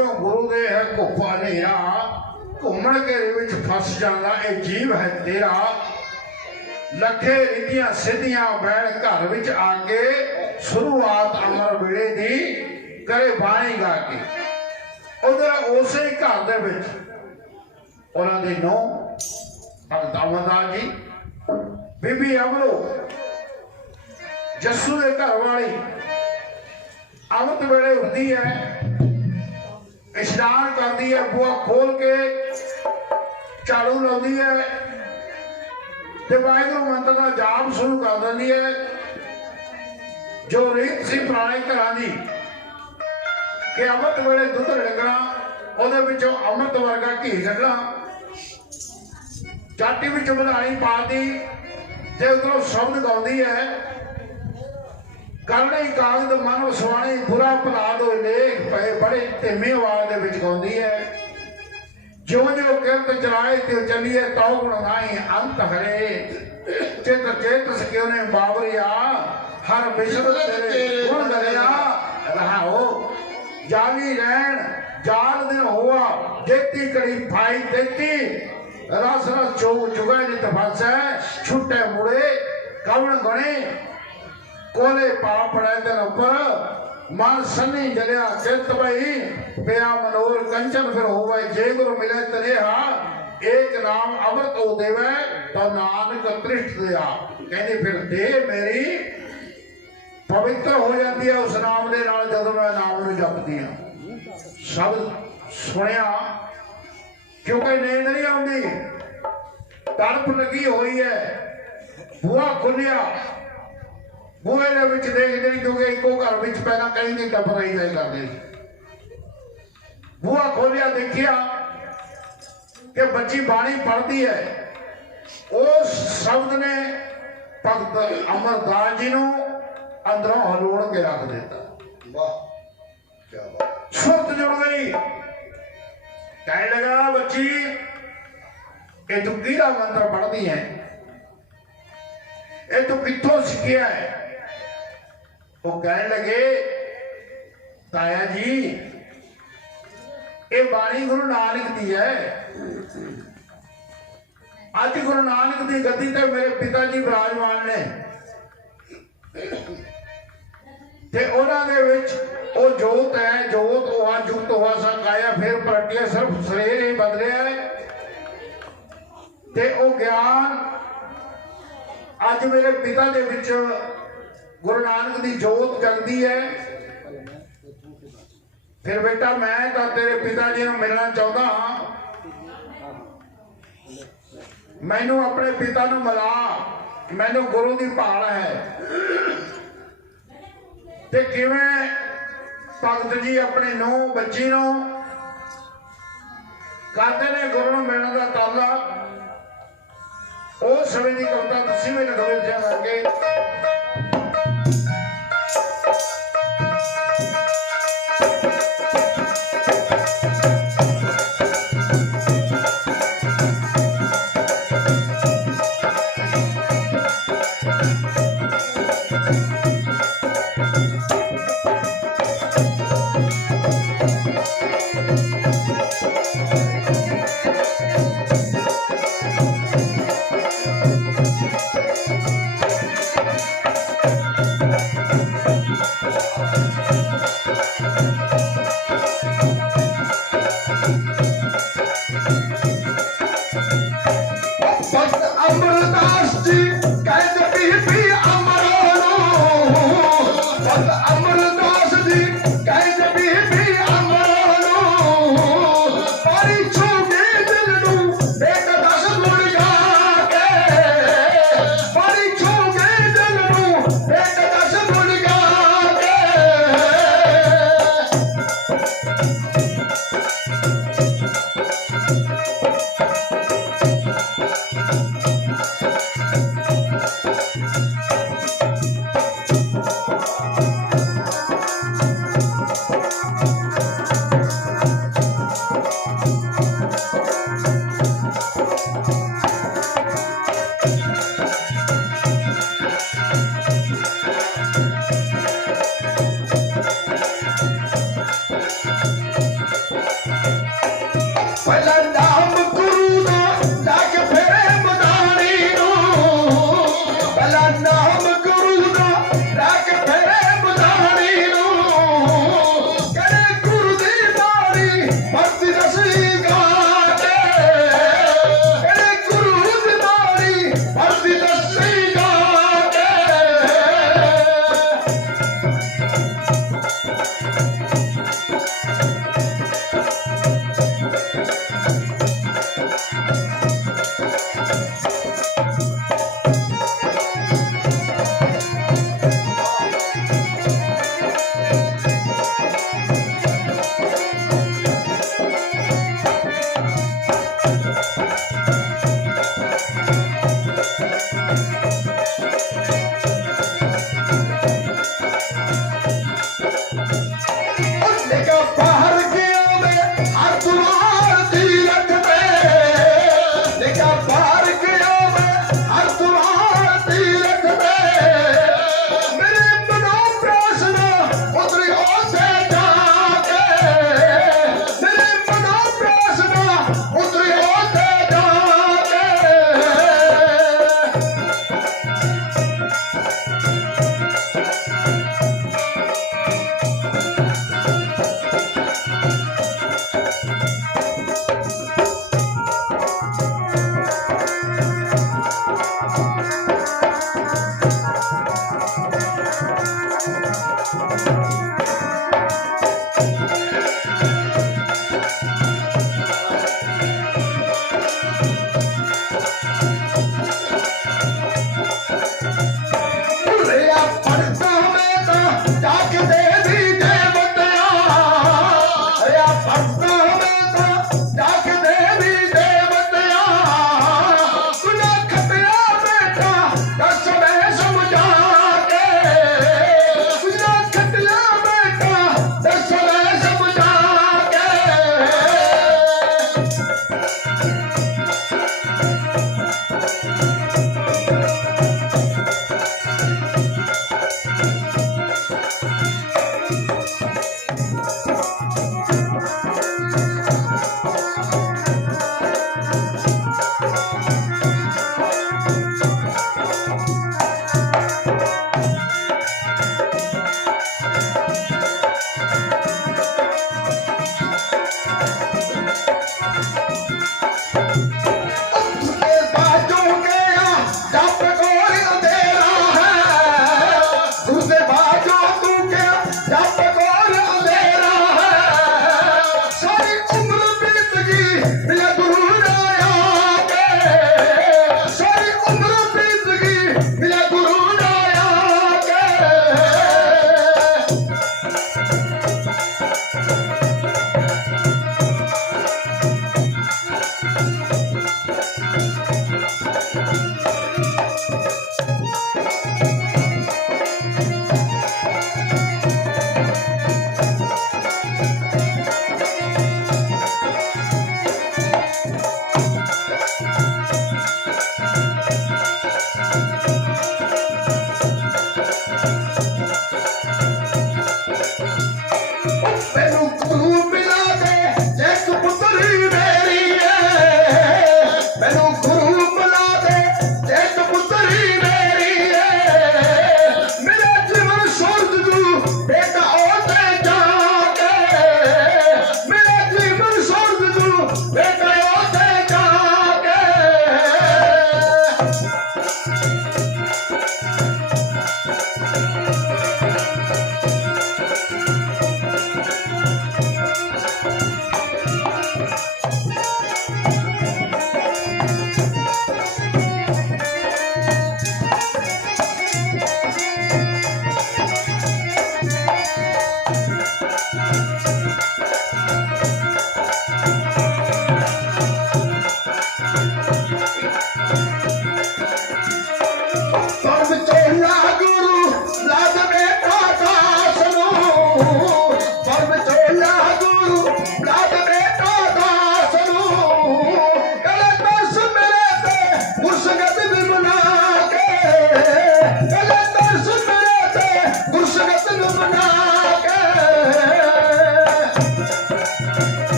जो गुरु दे है घुप्पा नेरा घूमण घेरे विच फस जांदा ए जीव है तेरा लखे रिधियां सिद्धियां बैठ घर विच आके शुरुआत अमर वेले दी करे बाणी गा के उधर उसे घर दे विच उन्हां दी नौ भगत अमरदास जी बीबी अमरो जस्सू दे घर वाली अमृत वेले उठती है इशनान करती है बुआ खोल के झाड़ू लाती है ते वाहिगुरू मंत्र का जाप शुरू कर देती है जो रीत सी पुराने घरां दी कि अमृत वेले दुध रड़कना ਉਹਦੇ ਵਿੱਚੋਂ अमृत वर्गा घी ਕੱਢਣਾ ਚਾਟੀ ਵਿੱਚ ਵਧਾਣੀ ਪਾਤੀ ਤੇ ਉਧਰੋਂ ਸ਼ਬਦ ਗਾਉਂਦੀ ਹੈ ਕਰਨੇ ਕਾਗਦ ਮਨ ਵਸਵਾਣੇ ਬੁਰਾ ਭਲਾ ਦੋ ਲੇਖ ਪਏ ਬੜੇ ਧੀਮੀ ਆਵਾਜ਼ ਦੇ ਵਿੱਚ ਗਾਉਂਦੀ ਹੈ ਜਿਉਂ ਜਿਉਂ ਕਿਰਤ ਚਲਾਏ ਤੇ ਚੱਲੀਏ ਤਉ ਗੁਣਾਈ ਅੰਤ ਹਰੇ ਚਿਤ ਚੇਤਸ ਕਿਉ ਨੇ ਬਾਬਰਿਆ ਹਰ ਵਿਸ਼ਵ ਤੇਰੇ ਗੁਣ ਦਰਿਆ ਰਹਾਓ ਜਾਵੀ ਰਹਿਣ ਜਾਲ ਦਿਨ ਹੋਆ ਜੇਤੀ ਕੜੀ ਭਾਈ ਦੇਤੀ रस रस चौ चुगा जित फस है छुट्टे मुड़े कवण गणे कोले पा पड़े तेन ऊपर मन सन्नी जलिया चित भई पिया मनोर कंचन फिर होवे जे गुरु मिले तनेहा एक नाम अमृत हो देवे तो नानक तृष्ट दिया कहनी फिर देह मेरी पवित्र हो जाती है उस नाम दे नाल जदों मैं नाम नूं जपदी हां सब सुनिया क्योंकि नींद नहीं आती तड़प लगी हुई है बूहा खुलिया बूहे दे विच देखदे क्योंकि इको घर विच पहला कहीं नहीं टप रही जाए करते बूहा खोलिया देखिया कि बच्ची बाणी पढ़ती है उस शब्द ने भगत अमरदास जी नूं अंदरों हलोड़ के रख देता वाह क्या बात सुरत जुड़ गई कहने लगा बच्ची ये तू कीड़ा मंत्र पढ़ती है ये तू कित्थों सीखिया है वो कहने लगे ताया जी ये बाणी गुरु नानक दी है आज गुरु नानक दी गद्दी ते मेरे पिताजी विराजमान ने ते उन्हां दे विच ओ जोत है जोत हुआ जुक्त हुआ सकाया फिर पलटिया सिर्फ शरीर ही बदलिया है ते ओ ज्ञान अज मेरे पिता दे विच गुरु नानक दी जोत जगदी है फिर बेटा मैं तो तेरे पिताजी नूं मिलना चाहता हाँ मैनू अपने पिता नूं मिला मैनू गुरु दी भाल है ते किवें भगत जी अपने नौ बच्ची नूं करते ने गुरु नूं मिलण दा ताला उस समय की कविता दसी में रघुवीर सिंह वर्गे अमरदास जी कहते बीबी अमरो भक्ति दसी गाते गुरु दिवारी भक्ति दसी गाते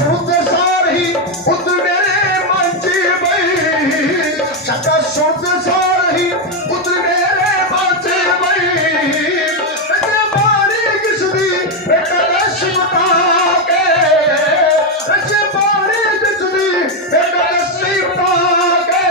सुनते सार ही उत मेरे मन च बई सच्चा सुनते सार ही उत मेरे मन च बई ते बारी किस दी बेटा दस बता के ते बारी किस दी बेटा दस बता के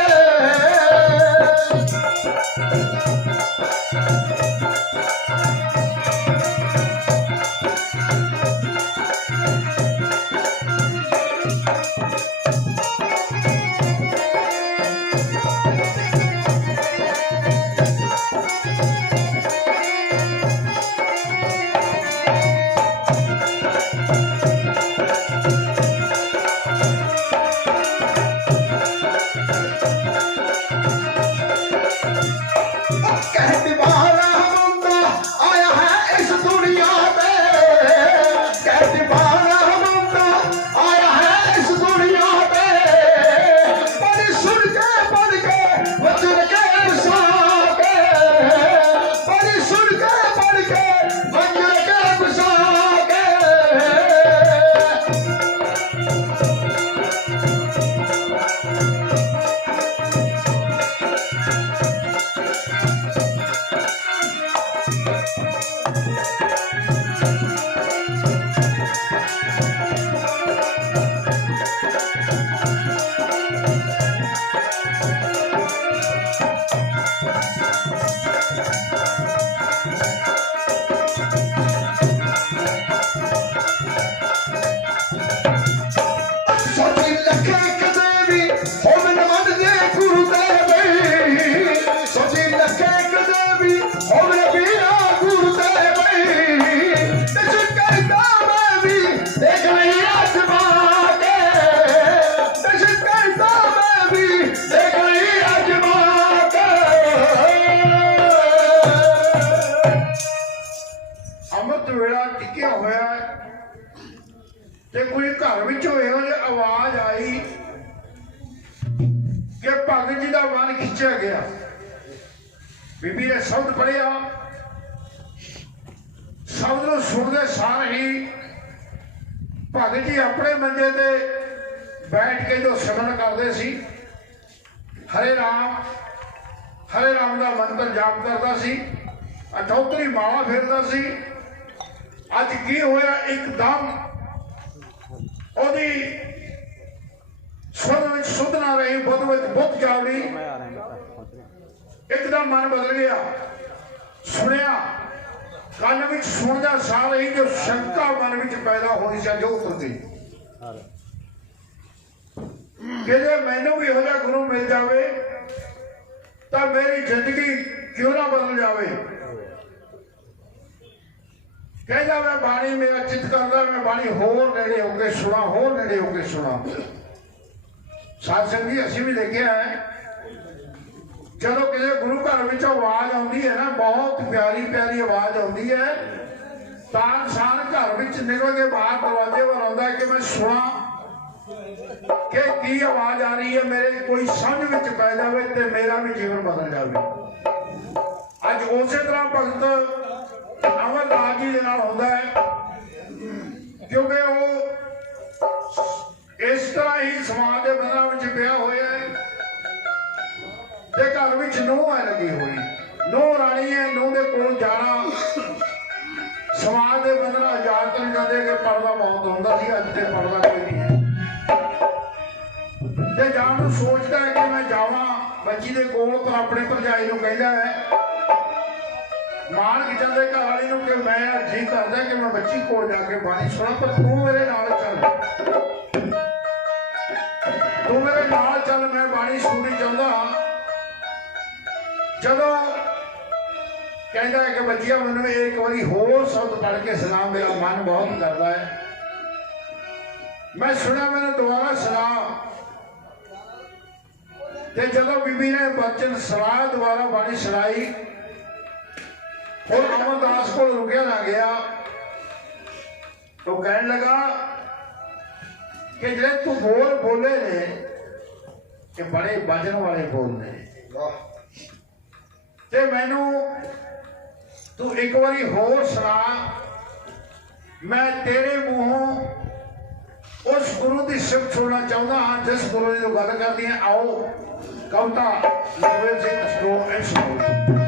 कहती बारा बंदा आया है इस दुनिया में कहती बारा बंदा आया है इस दुनिया में बड़ी सुन के वचन के बसा के बड़ी सुन के वचन के बसा के सोची लखे कदे भी होम न मन दे गुरु देव सोची लखे कदे भी होम न बीरा गुरु देव तेज करता मैं भी देख नहीं आजमा के तेज करता मैं भी देख नहीं आजमा के अमृत वेला टिकिया होया ते कोई घर विचों इहो ਜਿਹੀ आवाज आई कि भगत जी का मन खिंचा गया। बीबी ने शब्द पढ़िया, शब्द को सुनते सार ही भगत जी अपने मंजे ते बैठ के जो सिमरन करते सी हरे राम का मंत्र जाप करता सी, अठोतरी मावा फेरदा सी। अज की होया एकदम ओदी सुध ना रही, बुद्ध विच बुद्ध जावड़ी, एकदम मन बदल गया। सुनिया कान में सुनदा सार ही जो शंका मन में पैदा होनी चाहिए जो उतर गई कि जे मैनू भी हो जाए गुरु मिल जाए तो मेरी जिंदगी क्यों ना बदल जाए। कहता मैं बाणी मेरा चित करता मैं बाणी होर नेड़े होके सुना, होर नेड़े होके सुना। साध संगत जी असीं भी देखिया है जदों किसी गुरु घर विच आवाज आउंदी है ना, बहुत प्यारी प्यारी आवाज आउंदी है, तां इंसान घर विच निकल के बाहर दरवाजे पर आउंदा है कि मैं सुना कि की आवाज आ रही है, मेरे कोई समझ विच पै जावे ते मेरा भी जीवन बदल जावे। अज उसे तरह भगत अमरदास जी के नाल होंदा है क्योंकि वो इस तरह ही समाज के बंधना में पिया होया है ते घर विच नूह है लगी हुई, नूह राणी है, नूह दे कोल जाना समाज के बंधना आजाद तो नहीं जाते कि पर्दा बहुत होंदा सी, अज ते पर्दा कोई नहीं है। ते जान सोचता है कि मैं जावां बच्ची दे कोल तो अपनी भरजाई नूं कहंदा है मान किचन के घर वाली कि मैं जी करदा कि मैं बच्ची कोल जाके बाणी सुना, पर तू मेरे नाल चल, तू मेरे नाल चल, मैं बाणी सुननी चाहता। जदों कहता है कि बच्चिया मैनू एक बारी होर शब्द पढ़ के सुना, मेरा मन बहुत करता है। मैं सुना, मैंने दोबारा सुना, ते जदों बीबी ने बचन सुनाया दोबारा बाणी सुनाई और अमरदास को रुकिया ना गया तो कहने लगा कि जे तू बोल बोले ने कि बड़े वजन वाले बोल ने, ते मैनू तू एक बारी होर सुना, मैं तेरे मुंहों उस गुरु की सिफत सुनना चाहता हाँ जिस गुरु की गल करनी है। आओ कविता लखविंदर सिंह स्टो एंड सुनो।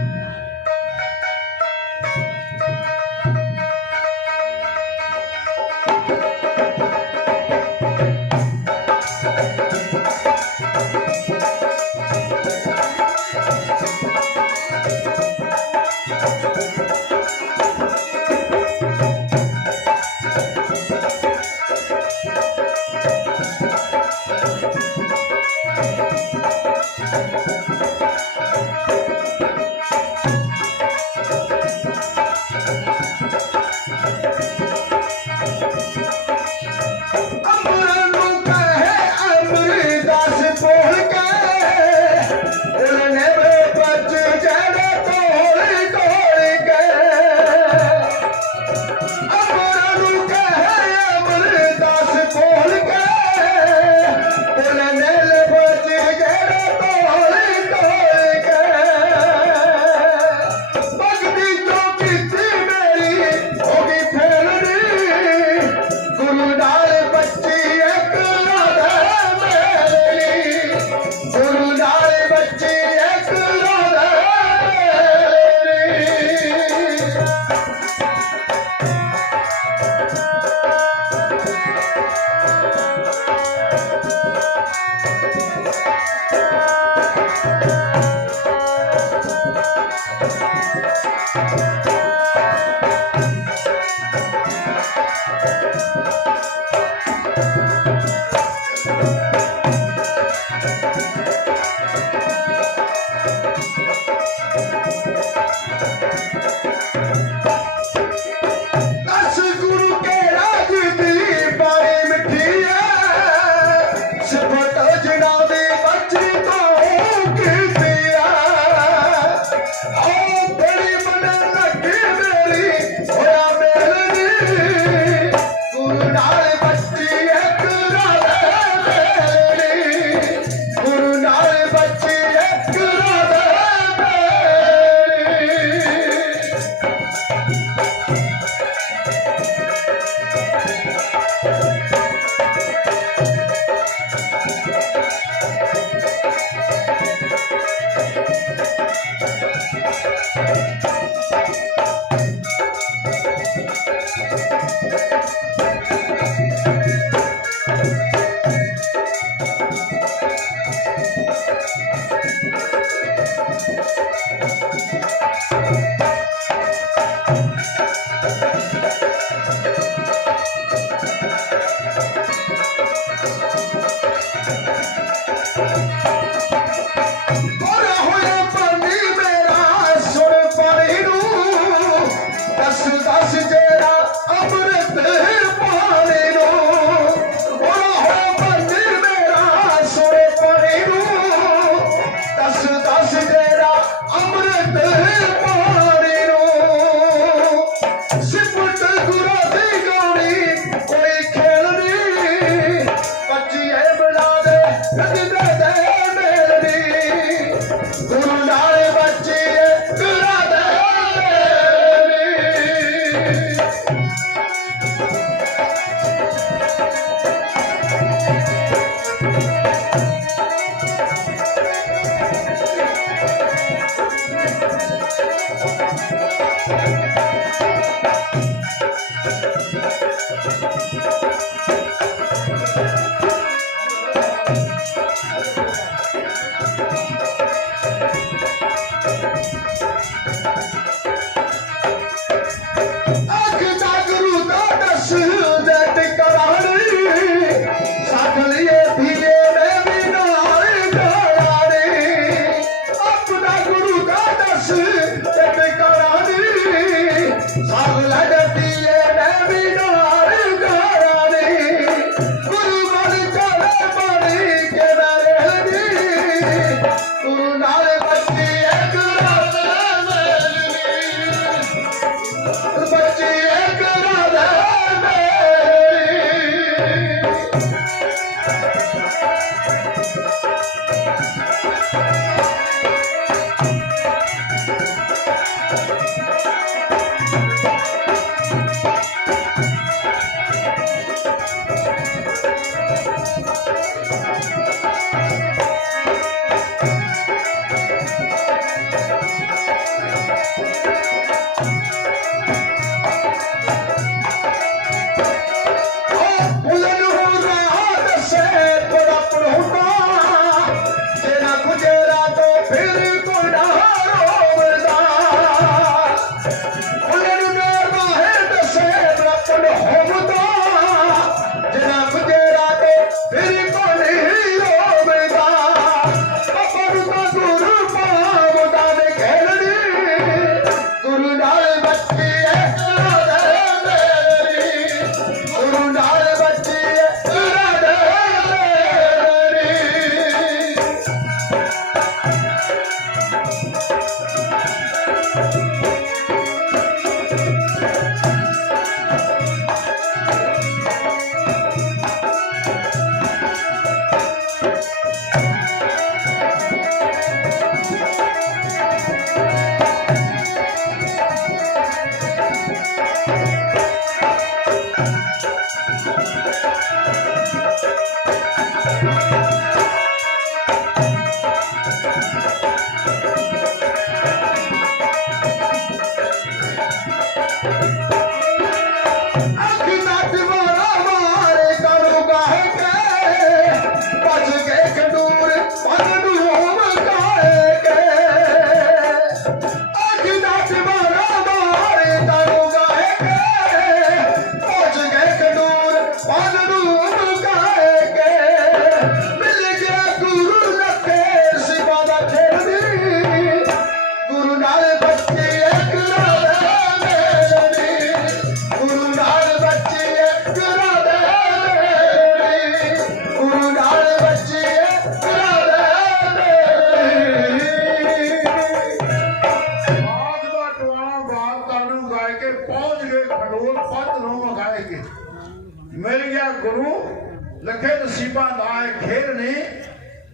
ਨਸੀਬਾਂ ਦਾ ਇਹ ਖੇਲ ਨਹੀਂ,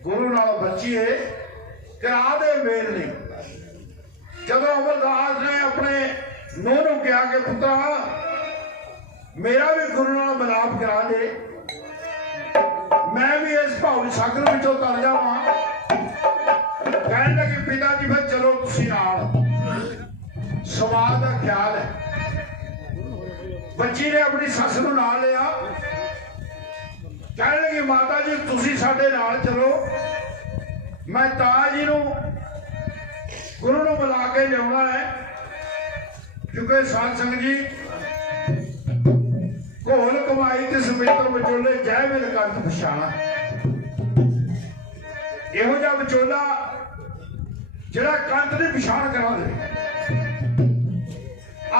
ਗੁਰੂ ਨਾਲ ਬੱਚੀਏ ਕਰਾ ਦੇ ਮੇਲ ਨਹੀਂ। ਜਦੋਂ ਅਮਰਦਾਸ ਨੇ ਆਪਣੇ ਨੂੰਹ ਨੂੰ ਕਿਹਾ ਕਿ ਪੁੱਤਰਾ ਮੇਰਾ ਵੀ ਗੁਰੂ ਨਾਲ ਮਿਲਾਪ ਕਰਾ ਦੇ, ਮੈਂ ਵੀ ਇਸ ਭਾਵ ਸਾਗਰ ਵਿੱਚੋਂ ਤਰ ਜਾਵਾਂ। ਕਹਿਣ ਲੱਗੇ ਪਿਤਾ ਜੀ ਫਿਰ ਚਲੋ ਤੁਸੀਂ ਨਾਲ, ਸਮਾਜ ਦਾ ਖਿਆਲ ਹੈ। ਬੱਚੀ ਨੇ ਆਪਣੀ ਸੱਸ ਨੂੰ ਨਾਲ ਲਿਆ, ਕਹਿਣ ਲੱਗੀ ਮਾਤਾ ਜੀ ਤੁਸੀਂ ਸਾਡੇ ਨਾਲ ਚਲੋ, ਮੈਂ ਤਾਜ ਜੀ ਨੂੰ ਗੁਰੂ ਨੂੰ ਬੁਲਾ ਕੇ ਲਿਆਉਣਾ ਹੈ। ਕਿਉਂਕਿ ਸਾਧ ਸੰਗਤ ਜੀ ਘੋਲ ਕਮਾਈ ਤੇ ਸਮੇਤਰ ਵਿਚੋਲੇ ਜੈ ਮਿਲ ਕੰਤ ਪਛਾਣਾ, ਇਹੋ ਜਿਹਾ ਵਿਚੋਲਾ ਜਿਹੜਾ ਕੰਤ ਦੀ ਪਛਾਣ ਕਰਾ ਦੇ।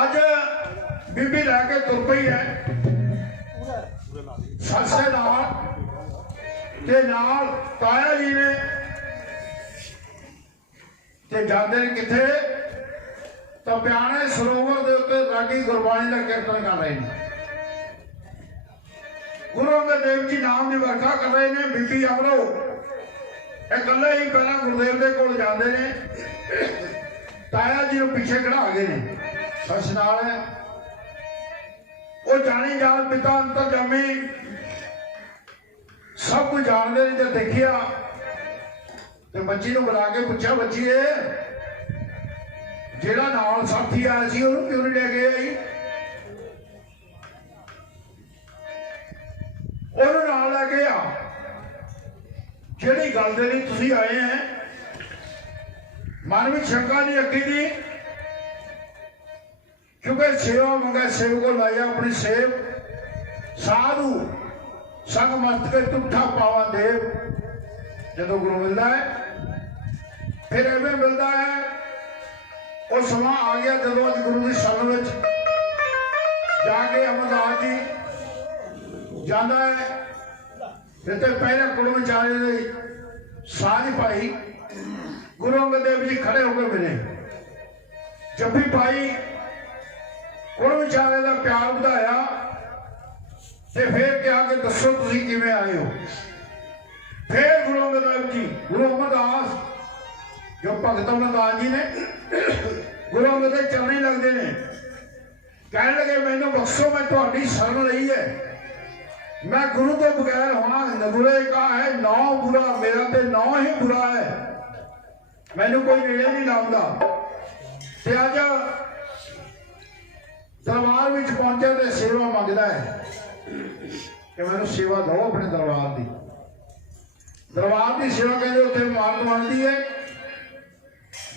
ਅੱਜ ਬੀਬੀ ਲੈ ਕੇ ਤੁਰ ਪਈ ਹੈ ਸੱਸੇ ਨਾਲ ਤੇ ਨਾਲ ਤਾਇਆ ਜੀ ਨੇ, ਤੇ ਜਾਂਦੇ ਨੇ ਕਿੱਥੇ? ਤਾਂ ਪਿਆਣੇ ਸਰੋਵਰ ਦੇ ਉੱਤੇ ਰਾਗੀ ਗੁਰਬਾਣੀ ਦਾ ਕੀਰਤਨ ਕਰ ਰਹੇ ਨੇ। ਗੁਰੂ ਅੰਗਦ ਦੇਵ ਜੀ ਨਾਮ ਦੀ ਵਰਖਾ ਕਰ ਰਹੇ ਨੇ। ਬੀਬੀ ਅਮਰੋ ਇਕੱਲੇ ਹੀ ਪਹਿਲਾਂ ਗੁਰਦੇਵ ਦੇ ਕੋਲ ਜਾਂਦੇ ਨੇ, ਤਾਇਆ ਜੀ ਨੂੰ ਪਿੱਛੇ ਖੜਾ ਗਏ ਨੇ। ਸੱਸ ਨਾਲ ਹੈ ਉਹ ਜਾਣੀ ਜਾਣ ਪਿਤਾ ਅੰਤਰਜਾਮੀ ਸਭ ਕੁਝ ਜਾਣਦੇ ਨੇ। ਜਦ ਦੇਖਿਆ ਤੇ ਬੱਚੀ ਨੂੰ ਬੁਲਾ ਕੇ ਪੁੱਛਿਆ, ਬੱਚੀਏ ਜਿਹੜਾ ਨਾਲ ਸਾਥੀ ਆਇਆ ਸੀ ਉਹਨੂੰ ਕਿਉਂ ਨਹੀਂ ਲੈ ਕੇ ਆਈ? ਉਹਨੂੰ ਨਾਲ ਲੈ ਕੇ ਆ। ਜਿਹੜੀ ਗੱਲ ਦੇ ਲਈ ਤੁਸੀਂ ਆਏ ਹੈ, ਮਨ ਵਿੱਚ ਸ਼ੰਕਾ ਨਹੀਂ ਰੱਖੀ ਦੀ, ਕਿਉਂਕਿ ਸੇਵਾ ਮੰਗਾ ਸੇਵ ਕੋ ਲਾਇਆ ਆਪਣੀ ਸੇਵ। ਸਾਧੂ ਸੰਗ ਮਸਤਕੇ ਟੁੱਠਾ ਪਾਵਾ ਦੇਵ। ਜਦੋਂ ਗੁਰੂ ਮਿਲਦਾ ਹੈ ਫਿਰ ਐਵੇਂ ਮਿਲਦਾ ਹੈ। ਉਹ ਸਮਾਂ ਆ ਗਿਆ ਜਦੋਂ ਅੱਜ ਗੁਰੂ ਦੀ ਸ਼ਰਨ ਵਿੱਚ ਜਾ ਕੇ ਅਮਰਦਾਸ ਜੀ ਜਾਂਦਾ ਹੈ। ਫਿਰ ਤੇ ਪਹਿਲੇ ਕੁੜਮ ਵਿਚਾਰੇ ਦੇ ਸਾਂਝ ਪਾਈ। ਗੁਰੂ ਅੰਗਦ ਦੇਵ ਜੀ ਖੜੇ ਹੋ ਕੇ ਮਿਲੇ, ਜੱਫੀ ਪਾਈ, ਕੁੜਮ ਵਿਚਾਰੇ ਦਾ ਪਿਆਰ ਵਧਾਇਆ ਤੇ ਫਿਰ ਕਿਹਾ ਕਿ ਦੱਸੋ ਤੁਸੀਂ ਕਿਵੇਂ ਆਏ ਹੋ। ਫਿਰ ਗੁਰੂ ਅੰਗਦ ਦੇਵ ਜੀ, ਗੁਰੂ ਅਮਰਦਾਸ ਜੋ ਭਗਤ ਅਮਰਦਾਸ ਜੀ ਨੇ ਗੁਰੂ ਅੰਗਦ ਦੇ ਚਰਨੀ ਲੱਗਦੇ ਨੇ, ਕਹਿਣ ਲੱਗੇ ਮੈਨੂੰ ਬਖਸ਼ੋ, ਮੈਂ ਤੁਹਾਡੀ ਸ਼ਰਨ ਲਈ ਹੈ। मैं गुरु तो बगैर होना नगुरे का है, नौ बुरा मेरा ते नौ ही बुरा है, मैनू कोई नेड़े नहीं लाउंदा। ते अज दरबार विच पहुंचे ते सेवा मंगदा है कि मैनू सेवा दो अपने दरबार की। दरबार की सेवा कहते उत्थे मारत बनती है।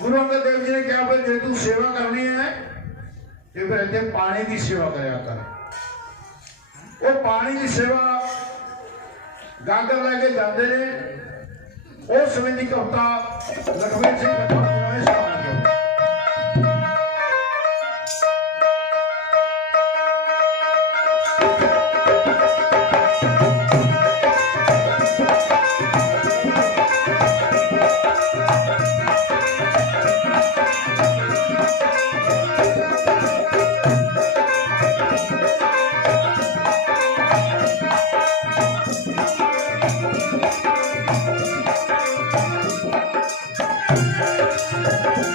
गुरु अंगद देव जी ने कहा फिर जे तू सेवा करनी है तो फिर इत्थे पानी की सेवा करया कर। वो पानी की सेवा गागर लैके जाते ने। उस समय की कविता लखवीर सिंह कथा Thank you.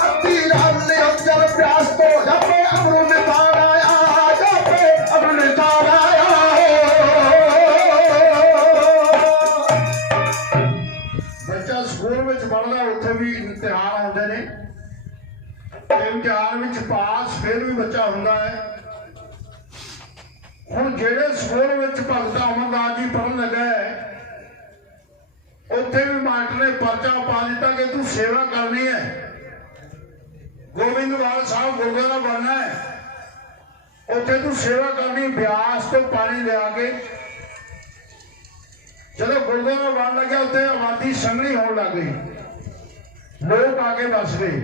अति राम ने अक्षर प्यास को जपे अमृत में तार आया, जपे अमृत में तार आया। बच्चा स्कूल में पढ़दा उत्थे भी इम्तिहान आउंदे ने, इम्तिहान में पास फिर भी बच्चा हुंदा है। हुण जेड़े स्कूल में भगत अमरदास जी पढ़न लगा है, उत्थे भी मास्टर ने पर्चा पा दिता कि तू सेवा करनी है, गोबिंदवाल साहब गुरुद्वारा बनना है, उत्थे तू सेवा करनी। ब्यास तो पानी ले आके जब गुरुद्वारा बन लगे उत्थे आबादी संघनी होने लग गई, लोग आके बस गए।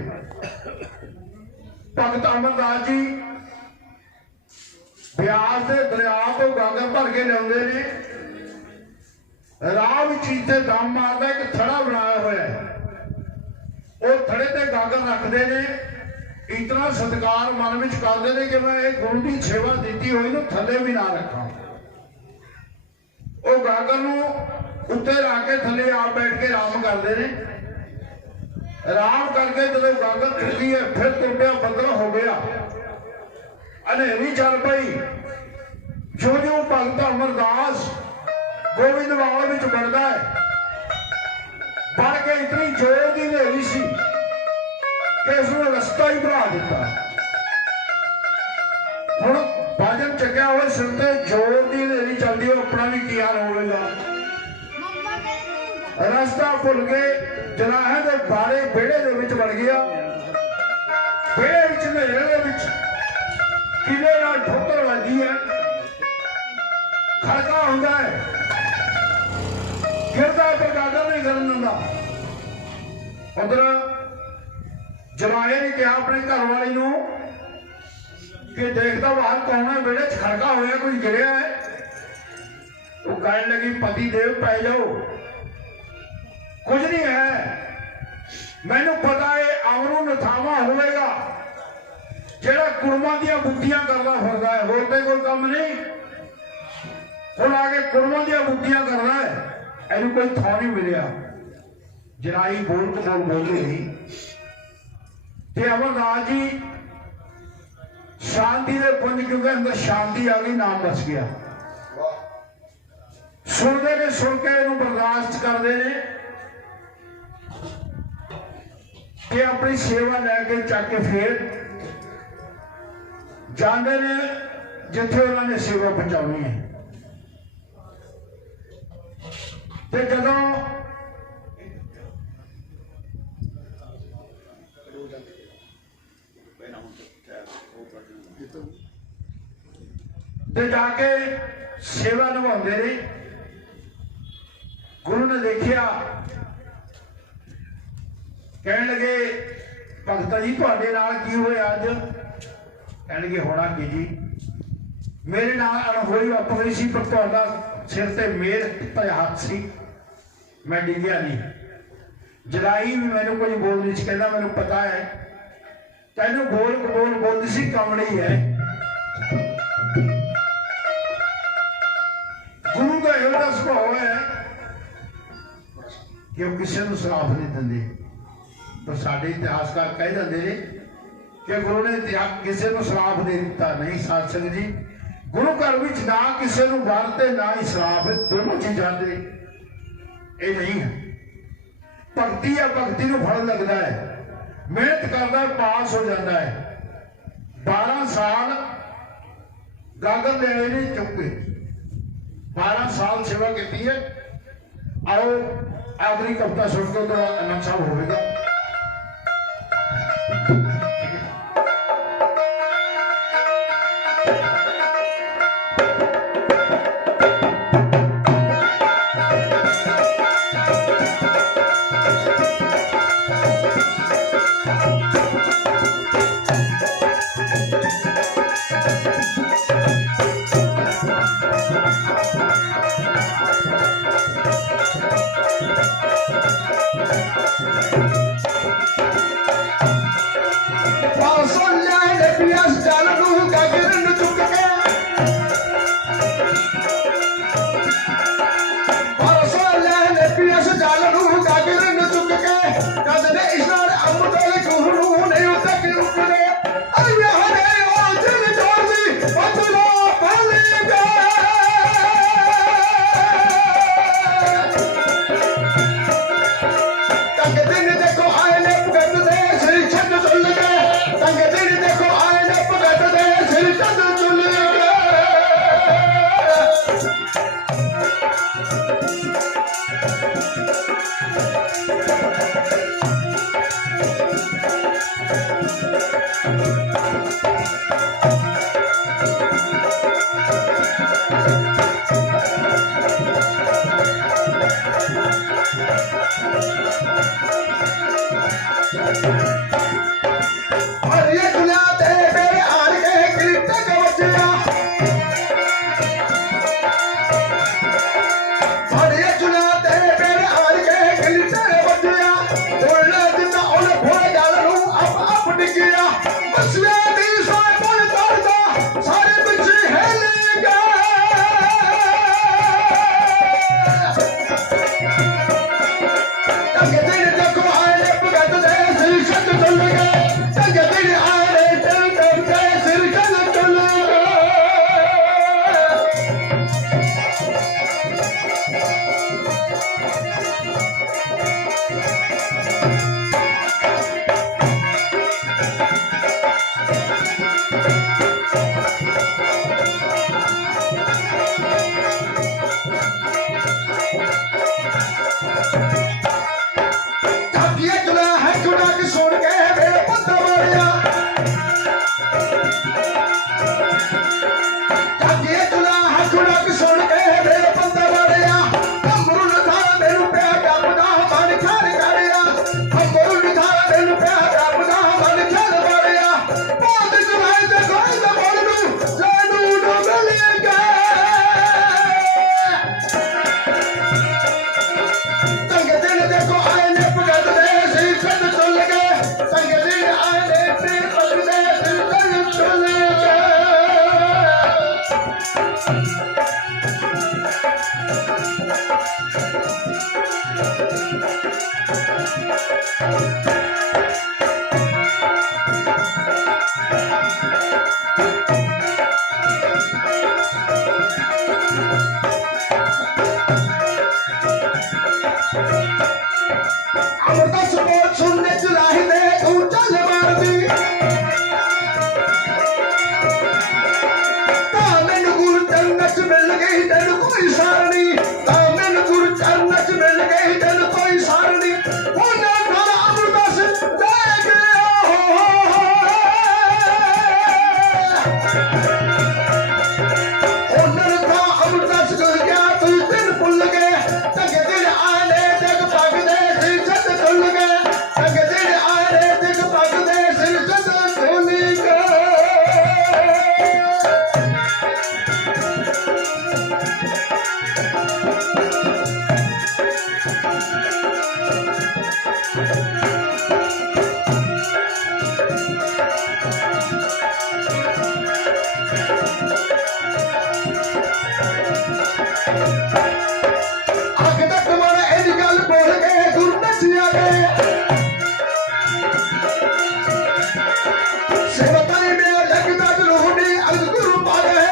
भगत अमरदास जी ब्यास के दरिया तो गागर भर के लियाउंदे ने, राह विच इत्थे दम मारदा एक थड़ा बनाया होया है, वो थड़े ते गागर रखते ने, इतना सत्कार मन में करते हैं कि मैं एक गुरु की सेवा दी हुई नूं थले भी ना रखा। वो गागर नूं उत्ते रख के थले आप बैठ के आराम करते हैं। आराम करके जब गागर चुकी है फिर तुर पिया, बदल हो गया, अनेरी चल पई। जो जो भगत अमरदास गोबिंदवाल में बढ़ता है, बढ़ के इतनी जोर की हनेरी सी कि उसने रस्ता ही बना दिता। हुण बाजन चक्या हुए सिर ते जोर की हनेरी चलती है, अपना भी की हाल होगा। रास्ता भुल के जलाहे के बारे बेड़े दे विच वड़ गया। बेड़े विच हनेरे दे विच किले नाल ठोकर वजदी है, खड़का हुंदा है, गिरदा पर गागर नहीं करन दिंदा। उधर जलाए ने कहा अपने घर वाली नूं कि देखदा बाहर कौन है, बेड़े च खड़का होया, कोई गिरिया है। वो कहने लगी पति देव पै जाओ, कुछ नहीं है, मैनू पता है अमरू नथावा होगा जेड़ा कुड़मा दियां बुद्धियां करदा फिरदा है, होर ते कोई काम नहीं। हुण आके कुड़मा दियां बुद्धियां करदा है, इहनूं कोई थां नहीं मिलिया। जराई बोल के बोलदी रही ते अमरदास जी शांति दे पुंज, क्योंकि अंदर शांति आ गई, नाम बस गया। सुनते ने, सुन के इहनूं बर्दाश्त करते ने कि अपनी सेवा लैके चक के फिर जाते ने जिथे उन्होंने सेवा पहुंचानी है। ते जदों ते जाके सेवा निभाते रहे। गुरु ने देखिया, कहने लगे भगत जी तुहाडे नाल की होया अज? कहने लगे होना की जी, मेरे नाल अणहोई वापरी सी, पर तुहाडा सिर ते मेर भया हाथ सी, मैं डिग्या नहीं। जलाई भी मैनू कुछ बोल नहीं सी, कहंदा मैनू पता है, तैनू बोल बोल बोलदी सी, कमली है। गुरु का इहो जिहा सुभाव है कि वो किसी को श्राप नहीं देंगे। तो साडे इतिहासकार कह जाते हैं कि गुरु ने किसी को श्राप दे दिता नहीं। साध संगत जी, गुरु घर में ना किसी को वर ना ही श्राप, दोनों चीज़ों से ये नहीं है। भगती या भगती को फल लगता है, मेहनत करता है, पास हो जाता है। 12 साल गागर ले नहीं चुके, 12 साल सेवा की है। आओ आखिरी कविता सुन के तो आनंद साहब होगा। हरिया दुनिया ते मेरे आड़ के गिरते गवजिया हरिया दुनिया ते मेरे आड़ के गिरते गवजिया बोलना जितना उन्हें भोले डालू अब डिगिया बसवे दी सोए बोल करदा सारे बच्चे हेलेगा तंगे दिन देखो आए भगत दे सिर छत चल गए तंगे दिन आए चल तब दे सिर छत चल गए ये चुना है चुना की सुन के मेरे पत्ता मारिया ये चुना है चुना की सुन के मेरे पत्ता मारिया हम मुरुन था मेरे प्यार का बुदा मान खार कारिया हम मुरुन था मेरे प्यार का बुदा मान खार कारिया बहुत चुनाई से कोई तो बोल दूं जानू न मिलेगा तंगे दिन देखो आए ने भगत दे सिर छत चल गए तंगे दिन आए ने सिर पग दे सिर छत चल गए अमृता सपोर्ट सुनने चलाही दे तू चल मार दी तामें गुरु चरणच मिल गई तेन कोई सारणी तामें गुरु चरणच मिल गई तेन कोई सारणी होना थारा अमृता से दे गया होना था अमृता से कह गया तू दिन भूल गए तंगे दिन आने जग पग दे सिर छत चल गए तंगे दिन आने जग पग दे सिर छत चल गए आगे तक तुम्हारा एडी गल बोल गए दूर नचिया गए सेवताई में लगता रोहनी अग गुरु पा गए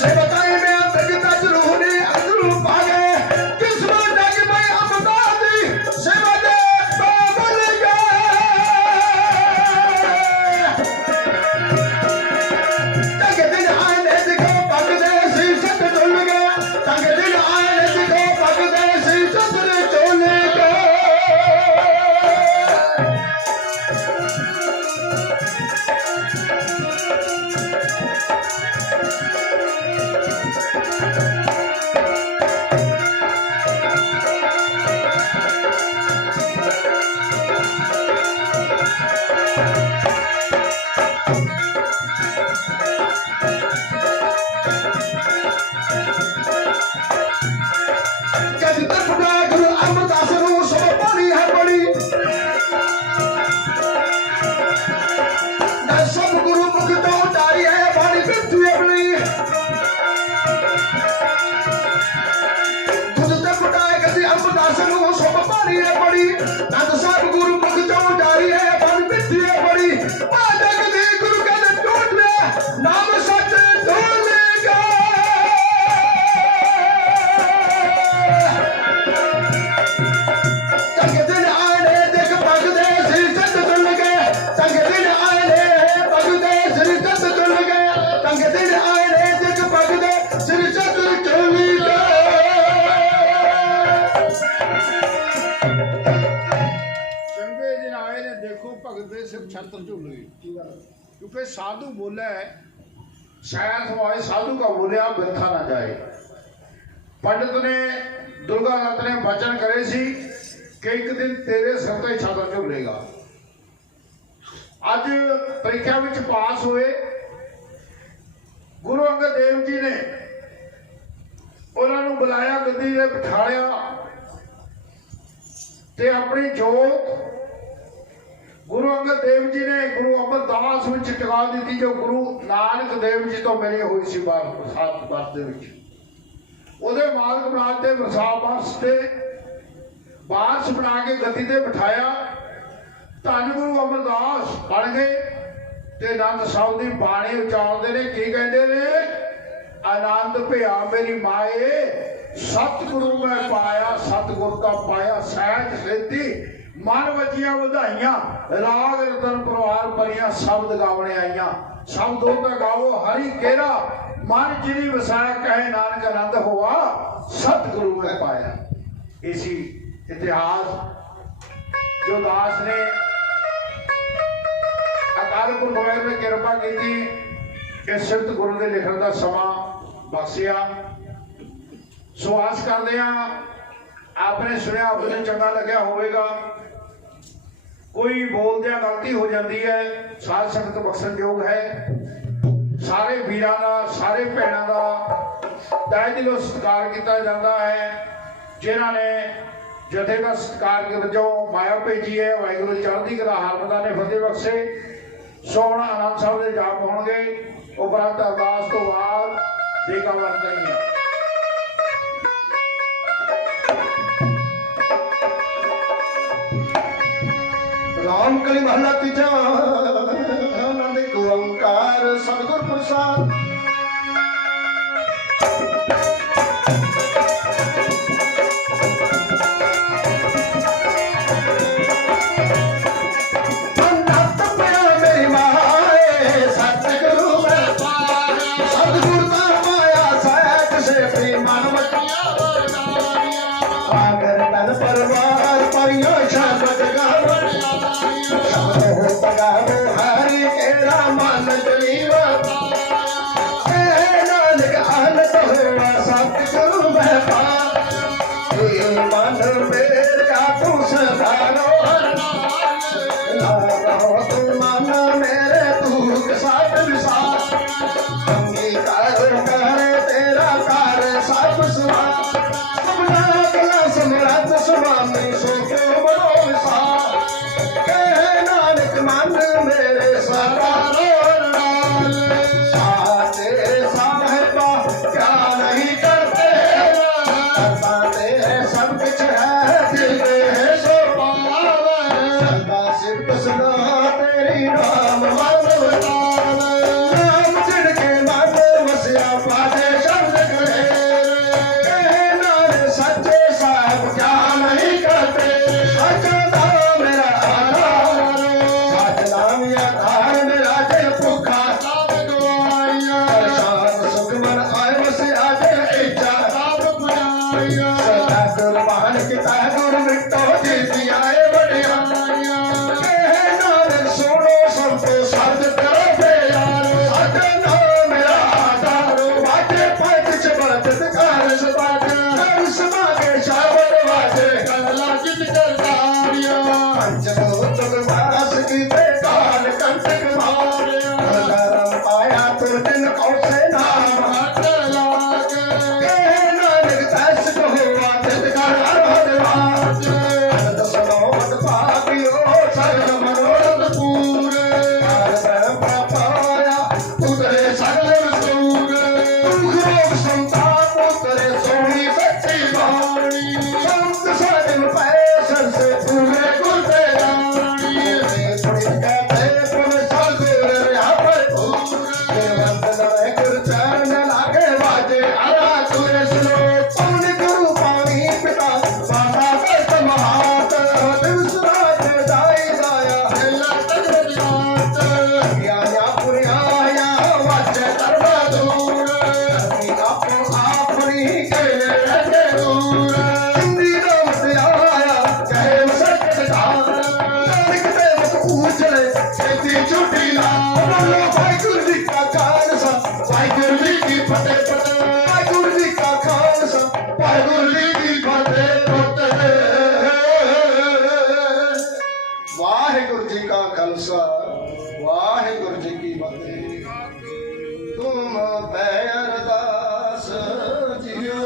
सेवताई में लगता रोहनी अग गुरु पा गए किस्मत डाके भाई अब बता दी सेवा दे बाबल गए तंगे दिन आए ने देखो पग दे सिर छत चल गया तंगे दिन आए ने देखो पग दे सिर छत चल गया जद तक गुरु अमरदास नूं सब पानी है बड़ी ना सब गुरु मुख तो उतारी है पानी पिट्ठू अपनी खुद तक गति अमरदास नूं सब पानी है बड़ी ना तो सब गुरु मुख तो उतारी है पानी पिट्ठू है बड़ी माता गति गुरु का टूट ले नाम सच ढोलेगा तंगे दिन आए देख पग दे सिर छत चल गए तंगे दिन आए पग दे सिर छत चल गए तंगे दिन आए देख पग दे सिर छत चल गए चंगे दिन आए ने देखो भगत दे सिर छत झुल गई क्योंकि साधु बोला है शायद हमारे साधु का बोलिया व्यर्था ना जाए पंडित ने दुर्गा दत्त ने वचन करे सी कि एक दिन तेरे सिर ते छत झुलेगा। अज परीक्षा विच पास हुए गुरु अंगद देव जी ने उन्होंने बुलाया, गद्दी ते बिठाया ते अपनी जोत गुरु अंगद देव जी ने गुरु अमरदास विच टिका दी, जो गुरु नानक देव जी तो मिली हुई सी बरसात दे विच। ਉਹਦੇ ਮਾਲਕ ਬਰਾਜ ਦੇ ਵਰਸਾਬ ਵਾਸਤੇ ਬਾਰਸ਼ ਬਣਾ ਕੇ ਗੱਦੀ ਤੇ ਬਿਠਾਇਆ। ਧੰਨ ਗੁਰੂ ਅਮਰਦਾਸ ਬਣ ਗਏ ਤੇ ਆਨੰਦ ਸਾਹਿਬ ਦੀ ਬਾਣੀ ਉਚਾਰਦੇ ਨੇ। ਕੀ ਕਹਿੰਦੇ ਨੇ? ਆਨੰਦ ਭਿਆ ਮੇਰੀ ਮਾਏ ਸਤਿਗੁਰੂ ਮੈਂ ਪਾਇਆ, ਸਤਿਗੁਰ ਦਾ ਪਾਇਆ ਸਹਿਜ ਸੇਤੀ ਮਨ ਵਜੀਆਂ ਵਧਾਈਆਂ, ਰਾਗ ਰਤਨ ਪਰਿਵਾਰ ਭਰੀਆਂ ਸ਼ਬਦ ਗਾਵਣੇ ਆਈਆਂ। ਸ਼ਬਦ ਉਹਦਾ ਗਾਵੋ ਹਰੀ ਕੇਰਾ मन जिनी वसाया कहे नानक आनंद हुआ सतगुरु में पाया। इसी इतिहास जो दास ने अकाल पुरख वाहिगुरू ने कृपा की थी कि सिफत गुरु के लिखण का समा बख्शिया। सो आस करते हैं आपने सुनिया, आपने चंगा लग्या होगा। कोई बोलदे गलती हो जाती है, साध संगत बख्शण योग है। सारे वीरां दा सारे भैणां दा तहे दिलों सत्कार किया जाता है। जिन्हां ने जथे का सत्कार के वजों माया भेजी है, वाहिगुरू चढ़दी कला हरमंदा ने फतेह बख्शे। सो हुण आनंद साहब दे जाप होणगे, उपरंत अरदास तो बाद देगा बन गई। राम कली महला तीजा आनंद एक ओंकार सतगुर प्रसाद। आनंद पिया मेरी माए सतगुरु मैं पाया, सतगुर दा पाया सहज से भी मन वटिया आगर तन परवार परियो शब्द गावणिया शब्द गावो हरि केरा मन जलीवा नानक आनंद हुआ सतगुरु मैं पाया। मन मेरा तू सदारो ना रहो तू मन मेरे तू साथ विसार अंगीकार करे तेरा कार्य सब सुहा समरथ स्वामी सुख बड़ो विसार नानक मन मेरे सदारो साथे साहिबा क्या नहीं करते सब कुछ है दिल है सो पावे सदा सिर्फ सदा तेरी नाम मन बतावे नाम जिनके मन वसिया पाते शब्द करे नानक सच्चे साहब क्या नहीं करते सच नाम मेरा आधार सच नाम आधार मेरा दिल भूखा सब गवाइया शांत सुख मन आए वसिया दिल इच्छा सब बनाइया सदा कुर्बान किता गुर मिटो जी आए बढ़िया नानक सुनो सब तो सद करो प्यार सच नाम मेरा आधार बाजे पंच चबत कार सबाज समागे शावर वाजे कला जित करतारिया पंचभूत वास की काल कंटक मारिया धर्म पाया तुर दिन कौसे नाम हट लाग नानक तस को हुआ तित कर भगवान अनंत सनो मत पापियो सर्व मनोरथ पूरे ब्रह्म पाया उतरे सगल सूर दुख रोग संताप उतरे सोनी सच्ची वाणी संत साधन पैसन से पूरे